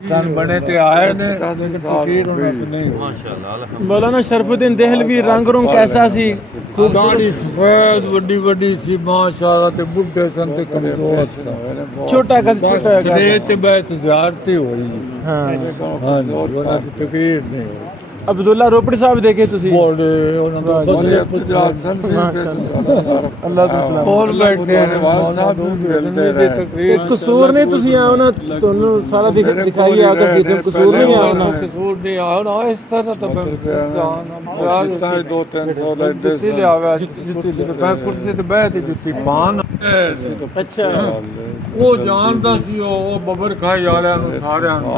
बने थे आए ने नहीं। मौलाना शरफुद्दीन देहलवी रंग रूंग कैसा सी? दाढ़ी सफेद वड्डी वड्डी सी माशाअल्लाह ते बुढ़े सन ते कमजोर सन। छोटा कद ते बैत ज़ियारती हुई। हां हां ਉਹਨਾਂ ਦੀ ਤਕਰੀਰ ਨਹੀਂ। अब्दुल्ला रोपड़ी साहब देखे तुसी ਬੋਲੇ ਉਹਨਾਂ ਦਾ ਬੜੇ ਪੁਜਾਰ ਸਨ। अल्लाह ताला ਕੋਲ ਬੈਠੇ ਨੇ ਵਾਲ ਸਾਹਿਬ ਨੂੰ ਮਿਲਦੇ ਰਹੇ। एक कसूर नहीं तुसी आओ ना ਤੁਹਾਨੂੰ ਸਾਰਾ ਦਿਖਾਈ ਆ ਕੇ ਸੀ कसूर नहीं आओ ना ਕਸੂਰ ਦੇ ਆਓ ਨਾ ਇਸ ਤਰ੍ਹਾਂ ਤਾਂ ਯਾਰ ਤਾਂ 2-300 ਲੈਂਦੇ ਸੀ ਲਿਆਵਾ ਜੁੱਤੀ ਮੈਂ ਕੁਰਸੀ ਤੇ ਬਹਿ ਤੇ ਜੁੱਤੀ ਪਾਣ। अच्छा ਉਹ ਜਾਣਦਾ ਸੀ ਉਹ ਬੱਬਰ ਖਾਈ ਵਾਲਿਆਂ ਨੂੰ ਸਾਰਿਆਂ ਨੂੰ।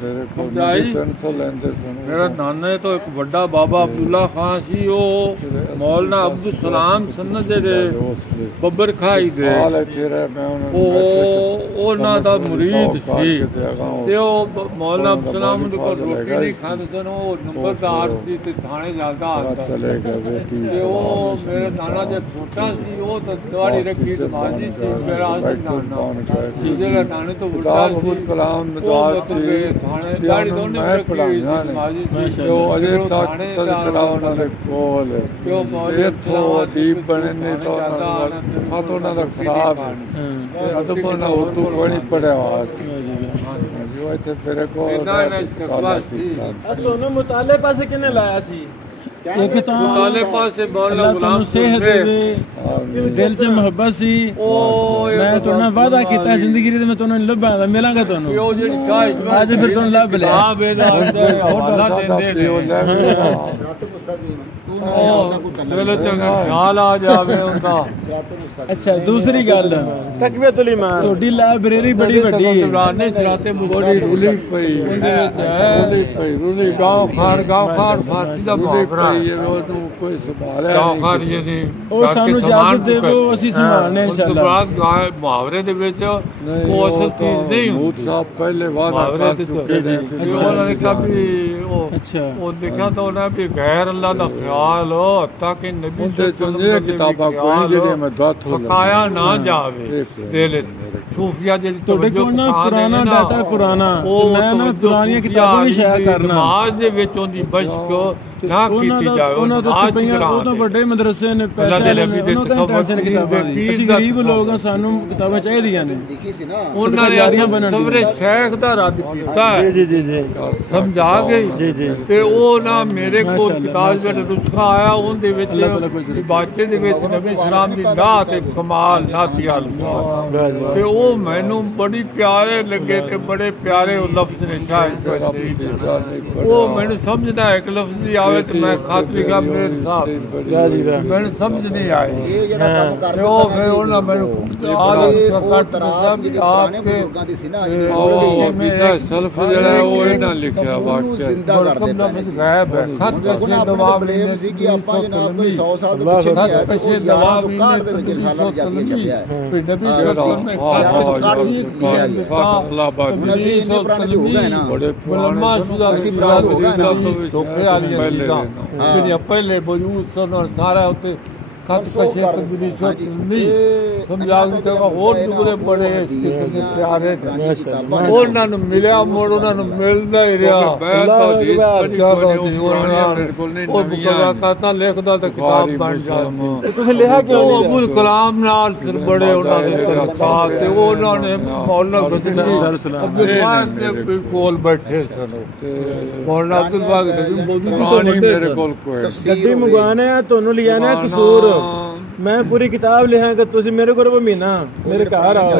ਮੇਰੇ ਕੋਲ 300 ਲੈਂਦੇ ਸਨ। ਮੇਰਾ ਨਾਨਾ ਤੋਂ ਇੱਕ ਵੱਡਾ ਬਾਬਾ ਅਬਦੁੱਲਾ ਖਾਨ ਸੀ ਉਹ ਮੌਲਾਨਾ ਅਬਦੁਲ ਸਲਾਮ ਸਨ ਜਿਹੜੇ ਬੱਬਰ ਖਾਈ ਦੇ ਉਹਨਾਂ ਦਾ ਮੁਰੀਦ ਸੀ ਤੇ ਉਹ ਮੌਲਾਨਾ ਅਬਦੁਲ ਸਲਾਮ ਦੇ ਕੋਲ ਰੋਟੀ ਨਹੀਂ ਖਾਂਦੇ ਸਨ। ਉਹ ਨੰਬਰਦਾਰ ਸੀ ਤੇ ਥਾਣੇ ਜਾਂਦਾ ਤੇ ਉਹ ਮੇਰੇ ਨਾਨਾ ਜੇ ਛੋਟਾ ਸੀ ਉਹ ਤਾਂ ਦਾੜੀ ਰੱਖੀ ਨਮਾਜ਼ੀ ਸੀ। ਮੇਰਾ ਨਾਨਾ ਜਿਹੜਾ ਨਾਨੇ ਤੋਂ ਵੱਡਾ ਸੀ ਕਲਾਮ ਥਾਣੇ ਦਾੜੀ ਦੋਨੇ ਰੱਖੀ ਨਮਾਜ਼ੀ ਸੀ। ਉਹ ਅਜੇ ਤੱਕ ਉਹਨਾਂ ਦੇ ਕੋਲ ਇੱਥੋਂ ਅਦੀਬ ਬਣੇ ਨੇ ਤਾਂ ਉਹਨਾਂ ਦਾ ਖਰਾਬ ਅਦਬ ਉਹਨਾਂ ਉਰਦੂ ਕੋਈ ਨਹੀਂ ਪੜਿਆ ਹੋਇਆ ਸੀ। ਜੋ ਇੱਥੇ ਤੇਰੇ ਕੋਲ ਤੁਹਾਨੂੰ ਮੁਤਾਲੇ ਪਾਸੇ ਕਿਨੇ ਲਾਇਆ ਸੀ? एक तो मुताले पासे मौलाना गुलाम सेहत दिल च मोहब्बत सी। मैं तुहाडे नाल वादा कीता जिंदगी दे मैं तुहानू लभांगा मिलांगा तुहानू आज फिर तुहानू लभ लिया। अच्छा दूसरी गल तकबीरतुल ईमान तुहाडी लाइब्रेरी बड़ी वड्डी है। बड़ी रुली पई रुली गांव खार फारसी दा कोई संभाले ਉਹ ਸਾਨੂੰ ਇਜਾਜ਼ਤ ਦੇਵੋ ਅਸੀਂ ਸੰਭਾਲਨੇ ਇਨਸ਼ਾਅੱਲਾ। ਮੁਹਾਵਰੇ ਦੇ ਵਿੱਚ ਉਹ ਅਸਲ ਚੀਜ਼ ਨਹੀਂ ਹੁੰਦੀ। ਸਾਹਿਬ ਪਹਿਲੇ ਮੁਹਾਵਰੇ ਤੇ ਚੁੱਕੇ ਜੀ ਉਹਨਾਂ ਨੇ ਕਿਹਾ ਵੀ ਉਹ ਦੇਖਿਆ ਤਾਂ ਉਹਨਾਂ ਵੀ ਗੈਰ ਅੱਲਾ ਦਾ ਖਿਆਲ ਤਾਂ ਕਿ ਨਬੀ ਦੇ ਚੁਣੇ ਕਿਤਾਬਾਂ ਕੋਈ ਜਿਹੜੀਆਂ ਮੈਂ ਦਾਤ ਪਕਾਇਆ ਨਾ ਜਾਵੇ ਦਿਲ ਸੂਫੀਆ ਜਿਹੜੀ ਤੁਹਾਡੇ ਕੋਲ ਨਾ ਪੁਰਾਣਾ ਡਾਟਾ ਪੁਰਾਣਾ ਮੈਂ ਨਾ ਪੁਰਾਣੀਆਂ ਕਿਤਾਬਾਂ ਵੀ ਸ਼ੇਅਰ ਕਰਨਾ ਨਮਾਜ਼ ਦੇ ਵਿੱਚ ਉਹਦੀ ਬਸ਼ਕ ਨਾ ਕੀਤੀ ਜਾਵੇ। ਉਹਨਾਂ ਤੋਂ ਪਈਆਂ ਉਹ ਤਾਂ ਵੱਡੇ ਮਦਰਸੇ ਨੇ ਪੈਸੇ ਨੇ ਉਹਨਾਂ ਤੋਂ ਟੈਂਸ਼ਨ ਕਿਤਾਬਾਂ ਦੀ। ਅਸੀਂ ਗਰੀਬ ਲੋਕ ਆ ਸਾਨੂੰ ਕਿਤਾਬਾਂ ਚਾਹੀਦੀਆਂ ਨੇ। ਉਹਨਾਂ ਨੇ ਸਵਰੇ ਸ਼ੇਖ ਦਾ ਰੱਦ ਕੀਤਾ ਜੀ ਜੀ ਜੀ ਸਮਝਾ ਗਈ ਜੀ ਜੀ ਤੇ ਉਹ ਨਾ ਮੇਰੇ ਕੋਲ ਕਿਤਾਬ ਜਿਹੜਾ ਨੁਸਖਾ ਆਇਆ ਉਹਦੇ ਵਿੱਚ ਬਾਚੇ ਦੇ ਵਿੱਚ ਨਬੀ ਸਲਾਮ ਦੀ ਨਾਤ ਤੇ ਕਮਾਲ ਨਾਤੀ ਹਾਲ ਤੇ ਉਹ ਮੈਨੂੰ ਬੜੀ ਪਿਆਰੇ ਲੱਗੇ ਤੇ ਬੜੇ ਪਿਆਰੇ ਉਹ ਲਫ਼ਜ਼ ਨੇ ਸ਼ਾਇਦ ਉਹ ਮੈਨੂੰ ਸਮਝਦਾ ਇੱਕ ਲਫ਼ਜ਼ ਦੀ ਆਵੇ ਤੇ ਮੈਂ ਖਾਤ ਲਿਖਾ ਮੇਰੇ ਸਾਹਿਬ ਮੈਨੂੰ ਸਮਝ ਨਹੀਂ ਆਈ ਤੇ ਉਹ ਫਿਰ ਉਹਨਾਂ ਮੈਨੂੰ ਸਲਫ ਜਿਹੜਾ ਉਹ ਇਹਨਾਂ ਲਿਖਿਆ ਵਾਕਿਆ ਲਫ਼ਜ਼ ਗਾਇਬ ਹੈ ਖਤ ਕਸੇ ਦਵਾਬ ਲੈਮ ਸੀ ਕਿ ਆਪਾਂ ਜਨਾਬ ਕੋਈ 100 ਸਾਲ ਦੇ ਪਿੱਛੇ ਖਤ ਕਸੇ ਦਵਾਬ ਨੇ ਤੇ ਰਿਸਾਲਤ ਚੱਲਣੀ ਹੈ ਕੋਈ ਨਬੀ ਸੱਲਮ ਨੇ ਅੱਲਾਹ ਬਾਦ ਅਸੀਂ ਇੰਨੇ ਪੁਰਾਣੇ ਹੋ ਗਏ ਨਾ ਬੜੇ ਪੁਰਾਣੇ ਅਸੀਂ ਬਰਾਦ ਹੋ ਗਏ ਨਾ ਧੋਖੇ ਵਾਲੀਆਂ ਚੀਜ਼ਾਂ ਜਿਹੜੀਆਂ ਪਹਿਲੇ ਮੌਜੂਦ ਸਨ ਸਾਰਾ ਉੱਤੇ खत कशे तब्दीली सोच नहीं समझा तो और टुकड़े बड़े इस किस्म के प्यारे ਉਹਨਾਂ ਨੂੰ ਮਿਲਿਆ ਮੋੜ ਉਹਨਾਂ ਨੂੰ ਮਿਲਦਾ ਹੀ ਰਿਹਾ। ਉਹ ਬਕਾਤਾ ਲਿਖਦਾ ਤਾਂ ਕਿਤਾਬ ਬਣ ਜਾਂਦੀ। ਤੁਸੀਂ ਲਿਖਿਆ ਕਿਉਂ? ਅਬੁਲ ਕਲਾਮ ਨਾਲ ਬੜੇ ਉਹਨਾਂ ਦੇ ਤਲਕਾਤ ਤੇ ਉਹਨਾਂ ਨੇ ਮੌਲਾਨਾ ਅਬਦੁਲ ਦੇ ਕੋਲ ਬੈਠੇ ਸਨ ਤੇ ਮੌਲਾਨਾ ਅਬਦੁਲ ਬਾਗ ਦੇ ਮੇਰੇ ਕੋਲ ਕੋਈ ਗੱਡੀ ਮੰਗਵਾਣਾ ਤੁਹਾਨੂੰ ਲਿਆਣਾ ਕਸੂਰ मैं पूरी किताब लिखांगा तुसी मेरे को महीना मेरे घर आओ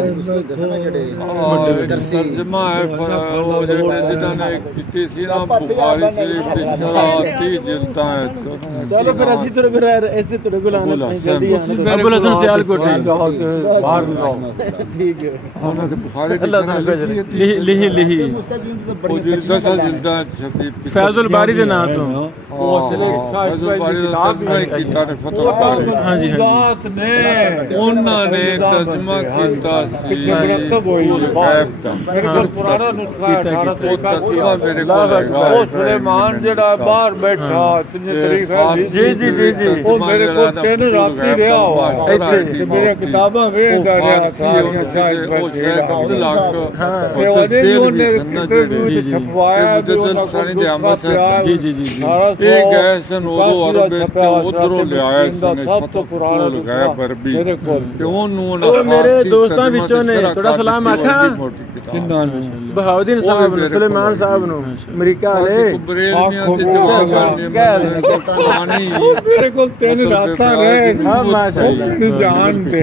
तर्जुमा है वो जिन्हां ने कीती सी ना बुखारी शरीफ दी शरह 30 जिल्दां है। चलो फिर ਅਸੀਂ ਤੇਰੇ ਕੋਲ ਐਸੇ ਤੇਰੇ ਕੋਲ ਆਣਾ ਜਲਦੀ ਆਣਾ ਅਬੁਲ ਹਸਨ ਸਿਆਲਕੋਟ ਬਾਹਰ ਲਾਓ ਠੀਕ ਹੈ। ਉਹਨਾਂ ਦੇ ਬੁਖਾਰੀ ਦੀ ਲਿਹੀ ਉਹ ਜਿਲਦਾਂ ਸ਼ਫੀਕ ਫੈਜ਼ੁਲ ਬਾਰੀ ਦੇ ਨਾਮ ਤੋਂ ਉਹ ਅਸਲੇ ਫੈਜ਼ੁਲ ਬਾਰੀ ਦਾ ਤਰਜਮਾ ਕੀਤਾ ਨੇ ਫਤਵਾ ਹਾਂਜੀ बात ने उन्होंने तर्जुमा किया पिछले मुरतब हुई मेरे को पुराना नुस्खा 1881 मेरे को वो सुलेमान जेड़ा बाहर बैठा 3 तारीख है जी जी जी जी वो मेरे को 3 राती रहा हुआ इथे मेरी किताबां वेखदा रहा सारियां शायद वो ते ओदे ने किताब छपवाया भी उन्होंने सारी दे जी जी जी ये गैस ओदो अरब उधरों ले आया सब तो पुराना लगाया पर भी ते ओनु मेरे दोस्तां विचों ने थोड़ा सलाम आखा बहाउद्दीन साहब ने सुलेमान साहब नु अमेरिका वाले मेरे को 3 रातां रहे हां माशाअल्लाह जानते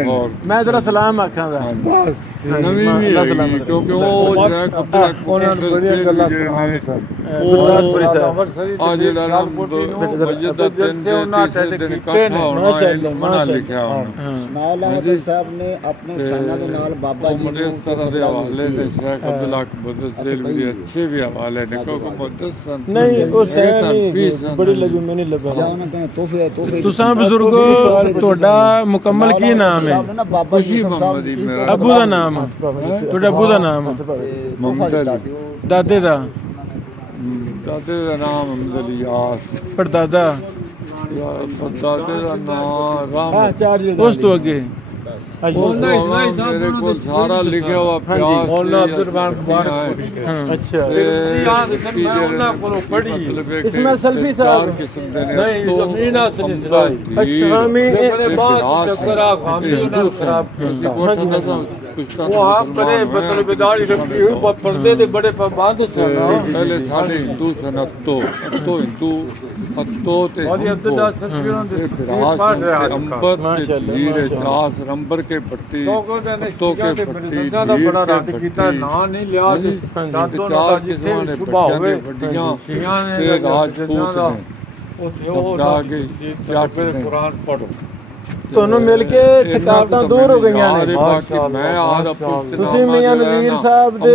मैं जरा सलाम आखा बस नवी भी क्योंकि वो जरा उन्होंने बढ़िया गल्लां सुनावे सर गुरदासपुरी साहब आज लाम मस्जिद दा 3 दिन इकट्ठा होना मना लिखा इस्माइल अहमद साहब ने अपने सना दे नाल बाबा जी ने इस तरह दे हवाले से शेख अब्दुल्ला मुहद्दिस दिलवी अच्छे भी हवाले ने को मुहद्दिस नहीं वो सही बड़ी लगी मैंने लगा जाना कहे तोहफे तुसा बुजुर्गो ਤੁਹਾਡਾ ਮੁਕੰਮਲ ਕੀ ਨਾਮ ਹੈ खुशी मोहम्मदी मेरा अबू ਦਾ ਨਾਮ ਤੁਹਾਡੇ ਅਬੂ ਦਾ ਨਾਮ मोहम्मद ਦਾਦੇ ਦਾ नाम मोहम्मद इलियास ਪੜਦਾਦਾ दादे दा नाम राम ਉਸ ਤੋਂ ਅੱਗੇ मेरे को सारा लिखा हुआ प्यास अच्छा इसमें सल्फी साहब पर्दे दे बड़े पाबंद सन पहले साढ़े हिंदू सन हिंदू अंबर के पट्टी तो के पट्टी दा बड़ा रद्द कीता ना नहीं लिया दादो ने जिथे सुबह होवे पट्टियां ते राजपूत ने ਉਹ ਆਗੇ ਜਾਟ ਕੁਰਾਨ ਪੜੋ ਤੁਹਾਨੂੰ ਮਿਲ ਕੇ ਥਕਾਵਟਾਂ ਦੂਰ ਹੋ ਗਈਆਂ ਨੇ ਮੈਂ ਆਦ ਤੁਸੀਂ ਮੀਆਂ ਨਜ਼ੀਰ ਸਾਹਿਬ ਦੇ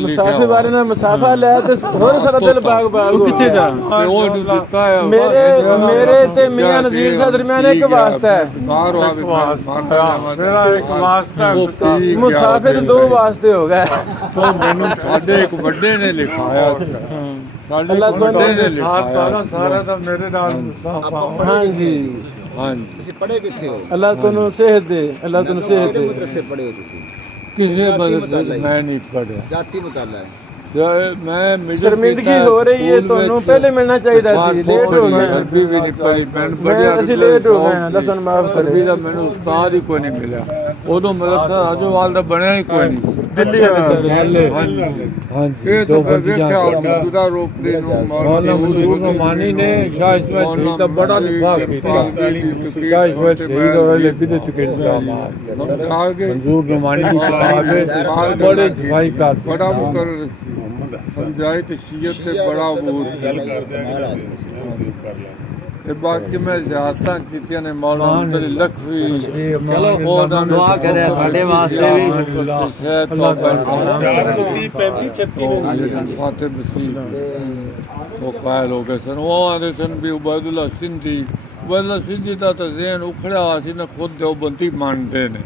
ਮੁਸਾਫੇ ਬਾਰੇ ਨਾਲ ਮੁਸਾਫਾ ਲਿਆ ਤੇ ਹੋਰ ਸਾਡਾ ਦਿਲ ਬਾਗ ਬਾਗ ਕਿੱਥੇ ਜਾ ਉਹ ਦਿੱਤਾ ਹੈ ਮੇਰੇ ਤੇ ਮੀਆਂ ਨਜ਼ੀਰ ਸਾਹਿਬ ਦਰਮਿਆਨ ਇੱਕ ਵਾਸਤਾ ਹੈ ਬਾਹਰ ਆਵੇ ਮੇਰਾ ਇੱਕ ਵਾਸਤਾ ਮੁਸਾਫੇ ਦੇ 2 ਵਾਸਤੇ ਹੋ ਗਏ ਉਹ ਮੈਨੂੰ ਸਾਡੇ ਇੱਕ ਵੱਡੇ ਨੇ ਲਿਖਾਇਆ ਸਾਡੇ ਵੱਡੇ ਨੇ ਲਿਖਾਇਆ ਸਾਰਾ ਤਾਂ ਮੇਰੇ ਨਾਲ ਮੁਸਾਫਾ ਹਾਂਜੀ ਤੁਸੀਂ ਪੜ੍ਹੇ ਕਿੱਥੇ ਹੋ ਅੱਲਾਹ ਤੁਹਾਨੂੰ ਸਿਹਤ ਦੇ ਅੱਲਾਹ ਤੁਹਾਨੂੰ ਸਿਹਤ ਦੇ ਮਦਰਸੇ ਪੜ੍ਹੇ ਹੋ ਤੁਸੀਂ ਕਿਸੇ ਮਦਰਸੇ ਮੈਂ ਨਹੀਂ ਪੜ੍ਹਿਆ ਜਾਤੀ ਮੁਤਾਲਾ ਹੈ मैं शर्मिंदगी हो रही है ਤੁਹਾਨੂੰ ਪਹਿਲੇ ਮਿਲਣਾ ਚਾਹੀਦਾ ਸੀ ਲੇਟ ਹੋ ਗਏ ਅਰਬੀ ਵੀ ਨਹੀਂ ਪਈ ਮੈਨੂੰ ਬੜਿਆ ਅਸੀਂ ਲੇਟ ਹੋ ਗਏ ਦਸਨ ਮਾਫ ਕਰ ਅਰਬੀ ਦਾ ਮੈਨੂੰ ਉਸਤਾਦ ਹੀ ਕੋਈ ਨਹੀਂ ਮਿਲਿਆ ਉਦੋਂ ਮਦਰਸਾ ਆਜੋਵਾਲ ਦਾ ਬਣਿਆ ਹੀ ਕੋਈ ਨਹੀਂ ਦਿੱਲੀ ਹਾਂਜੀ ਇਹ ਤਾਂ ਵੇਖਿਆ ਉਹਦਾ ਰੋਪੜੀ ਨੂੰ ਮੌਲਾਨਾ ਮਨਜ਼ੂਰ ਨਮਾਨੀ ਨੇ ਸ਼ਾਹ ਇਸਮਾਈਲ ਦਾ ਬੜਾ ਨਿਫਾਕ ਕੀਤਾ ਸ਼ਾਹ ਇਸਮਾਈਲ ਸ਼ਹੀਦ ਹੋ ਗਏ ਬਿਦਤ ਕੇ ਇਲਜ਼ਾਮ ਮਨਜ਼ੂਰ नमानी की किताब है बड़े भाई का बड़ा मुकर्रर समझाए तो शीयत से बड़ा अबूर बाकी मैं ज्यादा कीतियां ने मौलाना लखवी चलो वो दुआ करे साडे वास्ते भी शायद तो 430 35 36 फातिह बसीर वो कायल हो गए सन वो आंदे सन भी उबैदुल्लाह सिंधी सिंधी का तो ज़हन उखड़िया सी ना खुद देवबंदी मानते ने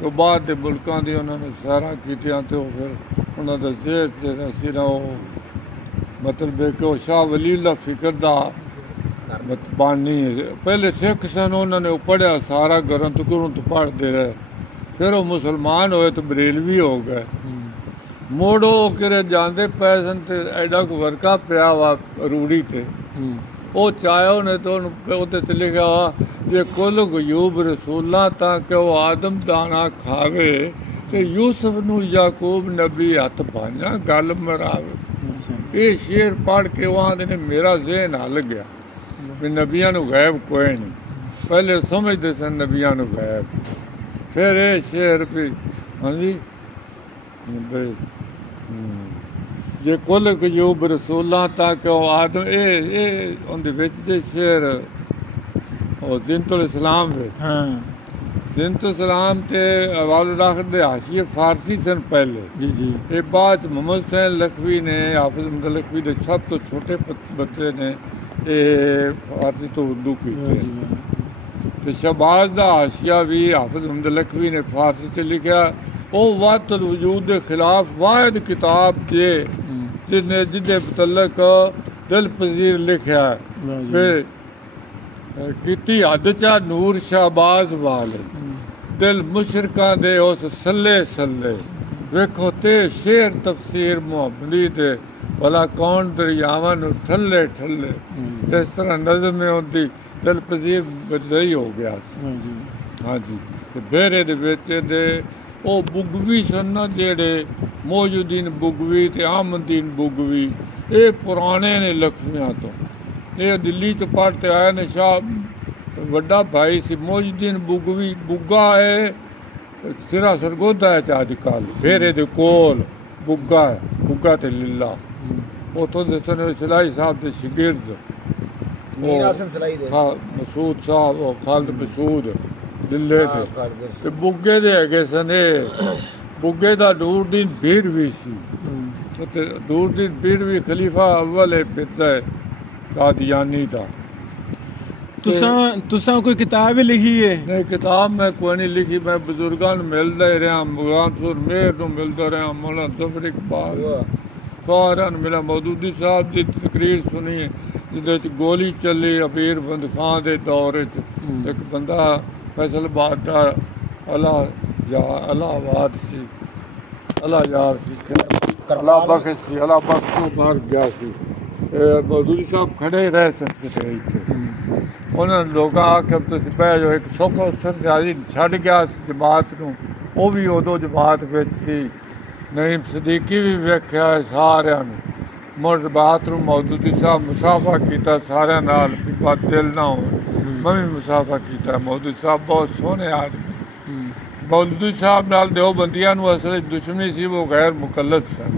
तो बाहर के मुल्कों की उन्होंने सैर कीतियां तो फिर उन्होंने ज़हन जेड़ा सी ना मतलब कि शाह वलीउल्लाह फिकर दा बानी पहले सिख सन उन्होंने पढ़िया सारा ग्रंथ ग्रंथ पढ़ते रहे फिर वो मुसलमान होए तो बरेलवी हो गए मोड़ो किरे जाते पै सन तो एडा को वर्का पिया वा रूड़ी ते ਉਹ ਚਾਹਿਆ ਉਹਨੇ ਤਾਂ ਉਹਦੇ ਤੇ ਲਿਖਿਆ ਜੇ ਕੁੱਲ ਗਯੂਬ ਰਸੂਲਾਂ ਤਾਂ ਕਿ ਉਹ ਆਦਮ ਦਾਣਾ ਖਾਵੇ ਤੇ ਯੂਸਫ ਨੂੰ ਯਾਕੂਬ ਨਬੀ ਹੱਥ ਭਾਂਜਾ ਗੱਲ ਮਰਾਵੇ ਇਹ ਸ਼ੇਰ ਪੜ੍ਹ ਕੇ ਉਹ ਆਂਦੇ ਨੇ ਮੇਰਾ ਜ਼ਿਹਨ ਹੱਲ ਗਿਆ ਵੀ ਨਬੀਆਂ ਨੂੰ ਗੈਬ ਕੋਈ ਨਹੀਂ ਪਹਿਲੇ ਸਮਝਦੇ ਸਨ ਨਬੀਆਂ ਨੂੰ ਗੈਬ ਫਿਰ ਇਹ ਸ਼ੇਰ ਵੀ ਹਾਂਜੀ जे कुल गयूब रसूलां तक आदम उहदे विच जे शेर जिनतुल इस्लाम जिनतुल इस्लाम ते हवाला रखदे हाशिए फारसी सन पहले जी जी ये बाद मोहम्मद हुसैन लखवी ने हाफिज अहमद लखवी दे सब तो छोटे बच्चे ने फारसी तो उर्दू कीते ਤੇ ਸ਼ਹਬਾਜ਼ ਦਾ ਹਾਸ਼ੀਆ ਵੀ ਹਾਫਿਜ਼ ਹਮਦ ਲਖਵੀ ਨੇ ਫਾਰਸੀ 'ਚ ਲਿਖਿਆ। ਉਹ ਵਾਤਲ ਵਜੂਦ ਦੇ ਖਿਲਾਫ ਵਾਹਿਦ ਕਿਤਾਬ ਜੇ ਜਿਹਦੇ ਮੁਤਲਕ ਦਿਲ ਪਜ਼ੀਰ ਲਿਖਿਆ ਵੇ ਕੀਤੀ ਹੱਦ ਚਾ ਨੂਰ ਸ਼ਹਬਾਜ਼ ਵਾਲੇ ਦਿਲ ਮੁਸ਼ਰਕਾਂ ਦੇ ਉਸ ਸੱਲੇ ਸੱਲੇ ਵੇਖੋ ਤੇ ਸ਼ੇਰ ਤਫਸੀਰ ਮੁਹੰਮਦੀ ਦੇ ਭਲਾ ਕੌਣ ਦਰਿਆਵਾਂ ਨੂੰ ਠੱਲੇ ਠੱਲੇ ਇਸ ਤਰ੍ਹਾਂ ਨਜ਼ਮ ਆਉਂਦੀ ਦਿਲ ਪਜ਼ੀਰ ਬਦਲਈ ਹੋ ਗਿਆ ਸੀ। ਹਾਂਜੀ ਤੇ ਬੇਰੇ ਦੇ ਵਿੱਚ ਦੇ ਉਹ ਬੁਗਵੀ ਸਨ ਜਿਹੜੇ ਮੌਜੂਦੀਨ ਬੁਗਵੀ ਤੇ ਆਮਦੀਨ ਬੁਗਵੀ ਇਹ ਪੁਰਾਣੇ ਨੇ ਲਖਵੀਆਂ ਤੋਂ। ਇਹ ਦਿੱਲੀ 'ਚ ਪੜ੍ਹ ਕੇ ਆਏ ਨੇ। ਸ਼ਾਹ ਵੱਡਾ ਭਾਈ ਸੀ ਮੌਜੂਦੀਨ ਬੁਗਵੀ ਬੁੱਗਾ ਹੈ ਸਿਰਾ ਸਰਗੋਦਾ ਹੈ ਅੱਜ ਕੱਲ੍ਹ ਬੇਰੇ ਦੇ ਕੋਲ ਬੁੱਗਾ ਹੈ ਬੁੱਗਾ ਤੇ ਲੀਲਾ ਉੱਥੋਂ ਦੇ ਸਨ ਸਿਲਾਈ ਸਾਹਿਬ ਦੇ ਸ਼ਾਗਿਰਦ ਮਸੂਦ ਸਾਹਿਬ ਉਹ ਖਾਲਦ ਮਸੂਦ ਦਿੱਲੇ ਤੇ ਬੁੱਗੇ ਦੇ ਹੈਗੇ ਸਨ। ਬੁੱਗੇ ਦਾ ਨੂਰਦੀਨ ਪੀਰ ਵੀ ਸੀ ਤੇ ਨੂਰਦੀਨ ਪੀਰ ਵੀ ਖਲੀਫਾ ਅਵਲ ਹੈ ਪਿਤਾ ਕਾਦੀਆਨੀ ਦਾ। तुसां कोई किताब लिखी है? नहीं किताब मैं कोई नहीं लिखी। मैं बुजुर्गों ਨੂੰ ਮਿਲਦਾ ਹੀ ਰਿਹਾ ਮੁਗਾਨਪੁਰ ਮੇਰ ਨੂੰ ਮਿਲਦਾ ਰਿਹਾ ਮੌਲਾਨਾ ਜ਼ਫਰ ਇਕਬਾਲ ਸਾਰਿਆਂ ਨੂੰ ਮਿਲਿਆ। ਮੌਦੂਦੀ ਸਾਹਿਬ ਦੀ ਤਕਰੀਰ ਸੁਣੀ ਜਿਹਦੇ 'ਚ ਗੋਲੀ ਚੱਲੀ ਅਬੀਰ ਬੰਦ ਖਾਂ ਦੇ ਦੌਰ 'ਚ ਇੱਕ ਬੰਦਾ ਫੈਸਲ ਬਾਟਾ ਅਲਾਹਾਬਾਦ ਸੀ ਅਲਾ ਯਾਰ ਸੀ ਅਲਾ ਬਖਸ਼ ਸੀ ਅਲਾ ਬਖਸ਼ ਤੋਂ ਬਾਹਰ ਗਿਆ ਸੀ। ਮੌਦੂਦੀ ਸਾਹਿਬ ਖੜੇ ਰਹੇ ਸਨ ਸਟੇਜ 'ਤੇ। ਉਹਨਾਂ ਲੋਕਾਂ ਆਖਿਆ ਤੁਸੀਂ ਪੈ ਜਾਓ। ਇੱਕ ਸੌਖਾ ਸਰਦਾਰੀ ਛੱਡ ਗਿਆ ਜਮਾਤ ਨੂੰ ਉਹ ਵੀ ਉਦੋਂ ਜਮਾਤ ਵਿੱਚ ਸੀ। ਨਈਮ ਸਦੀਕੀ ਵੀ ਵੇਖਿਆ ਸਾਰਿਆਂ ਨੂੰ ਮੁੜ ਬਾਥਰੂਮ ਮੌਦੂਦੀ ਸਾਹਿਬ ਮੁਸਾਫਾ ਕੀਤਾ ਸਾਰਿਆਂ ਨਾਲ ਵੀ ਬਾਤ ਦਿਲ ਨਾ ਹੋਵੇ। ਮੈਂ ਵੀ ਮੁਸਾਫਾ ਕੀਤਾ। ਮੌਦੂਦੀ ਸਾਹਿਬ ਬਹੁਤ ਸੋਹਣੇ ਆਦਮੀ। ਮੌਦੂਦੀ ਸਾਹਿਬ ਨਾਲ ਦੇਵਬੰਦੀਆਂ ਨੂੰ ਅਸਲ ਦੁਸ਼ਮਣੀ ਸੀ। ਉਹ ਗੈਰ ਮੁਕੱਲਦ ਸਨ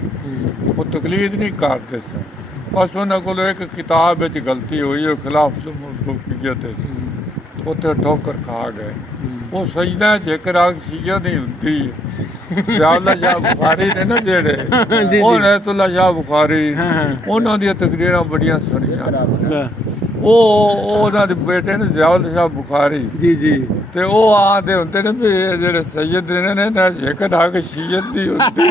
ਉਹ ਤਕਲੀਦ ਨਹੀਂ ਕਰਦੇ ਸਨ। ਬਸ ਉਹਨਾਂ ਕੋਲ ਇੱਕ ਕਿਤਾਬ ਵਿੱਚ ਗਲਤੀ ਹੋਈ ਉਹ ਖਿਲਾਫ ਉੱਥੇ ਠੋਕਰ ਖਾ ਗਏ। ਉਹ ਸਜਦਾ ਜ਼ਿਕਰ ਆਗ ਸ਼ੀਆ ਨਹੀਂ ਹੁੰਦੀ। ਸ਼ਾਹ ਬੁਖਾਰੀ ਨੇ ਨਾ ਜਿਹੜੇ ਉਹ ਰਹਿਤੁੱਲਾ ਸ਼ਾਹ ਬੁਖਾਰੀ ਉਹਨਾਂ ਦੀਆਂ ਤਕਰੀਰਾਂ ਬੜੀਆਂ ਸੁਣੀਆਂ। ਉਹ ਉਹਨਾਂ ਦੇ ਬੇਟੇ ਨੇ ਜ਼ਿਆਉਲ ਸ਼ਾਹ ਬੁਖਾਰੀ ਜੀ ਤੇ ਉਹ ਆਦੇ ਹੁੰਦੇ ਨੇ ਵੀ ਜਿਹੜੇ ਸੈਯਦ ਨੇ ਨਾ ਜ਼ਿਕਰ ਆਗ ਸ਼ੀਅਤ ਦੀ ਹੁੰਦੀ।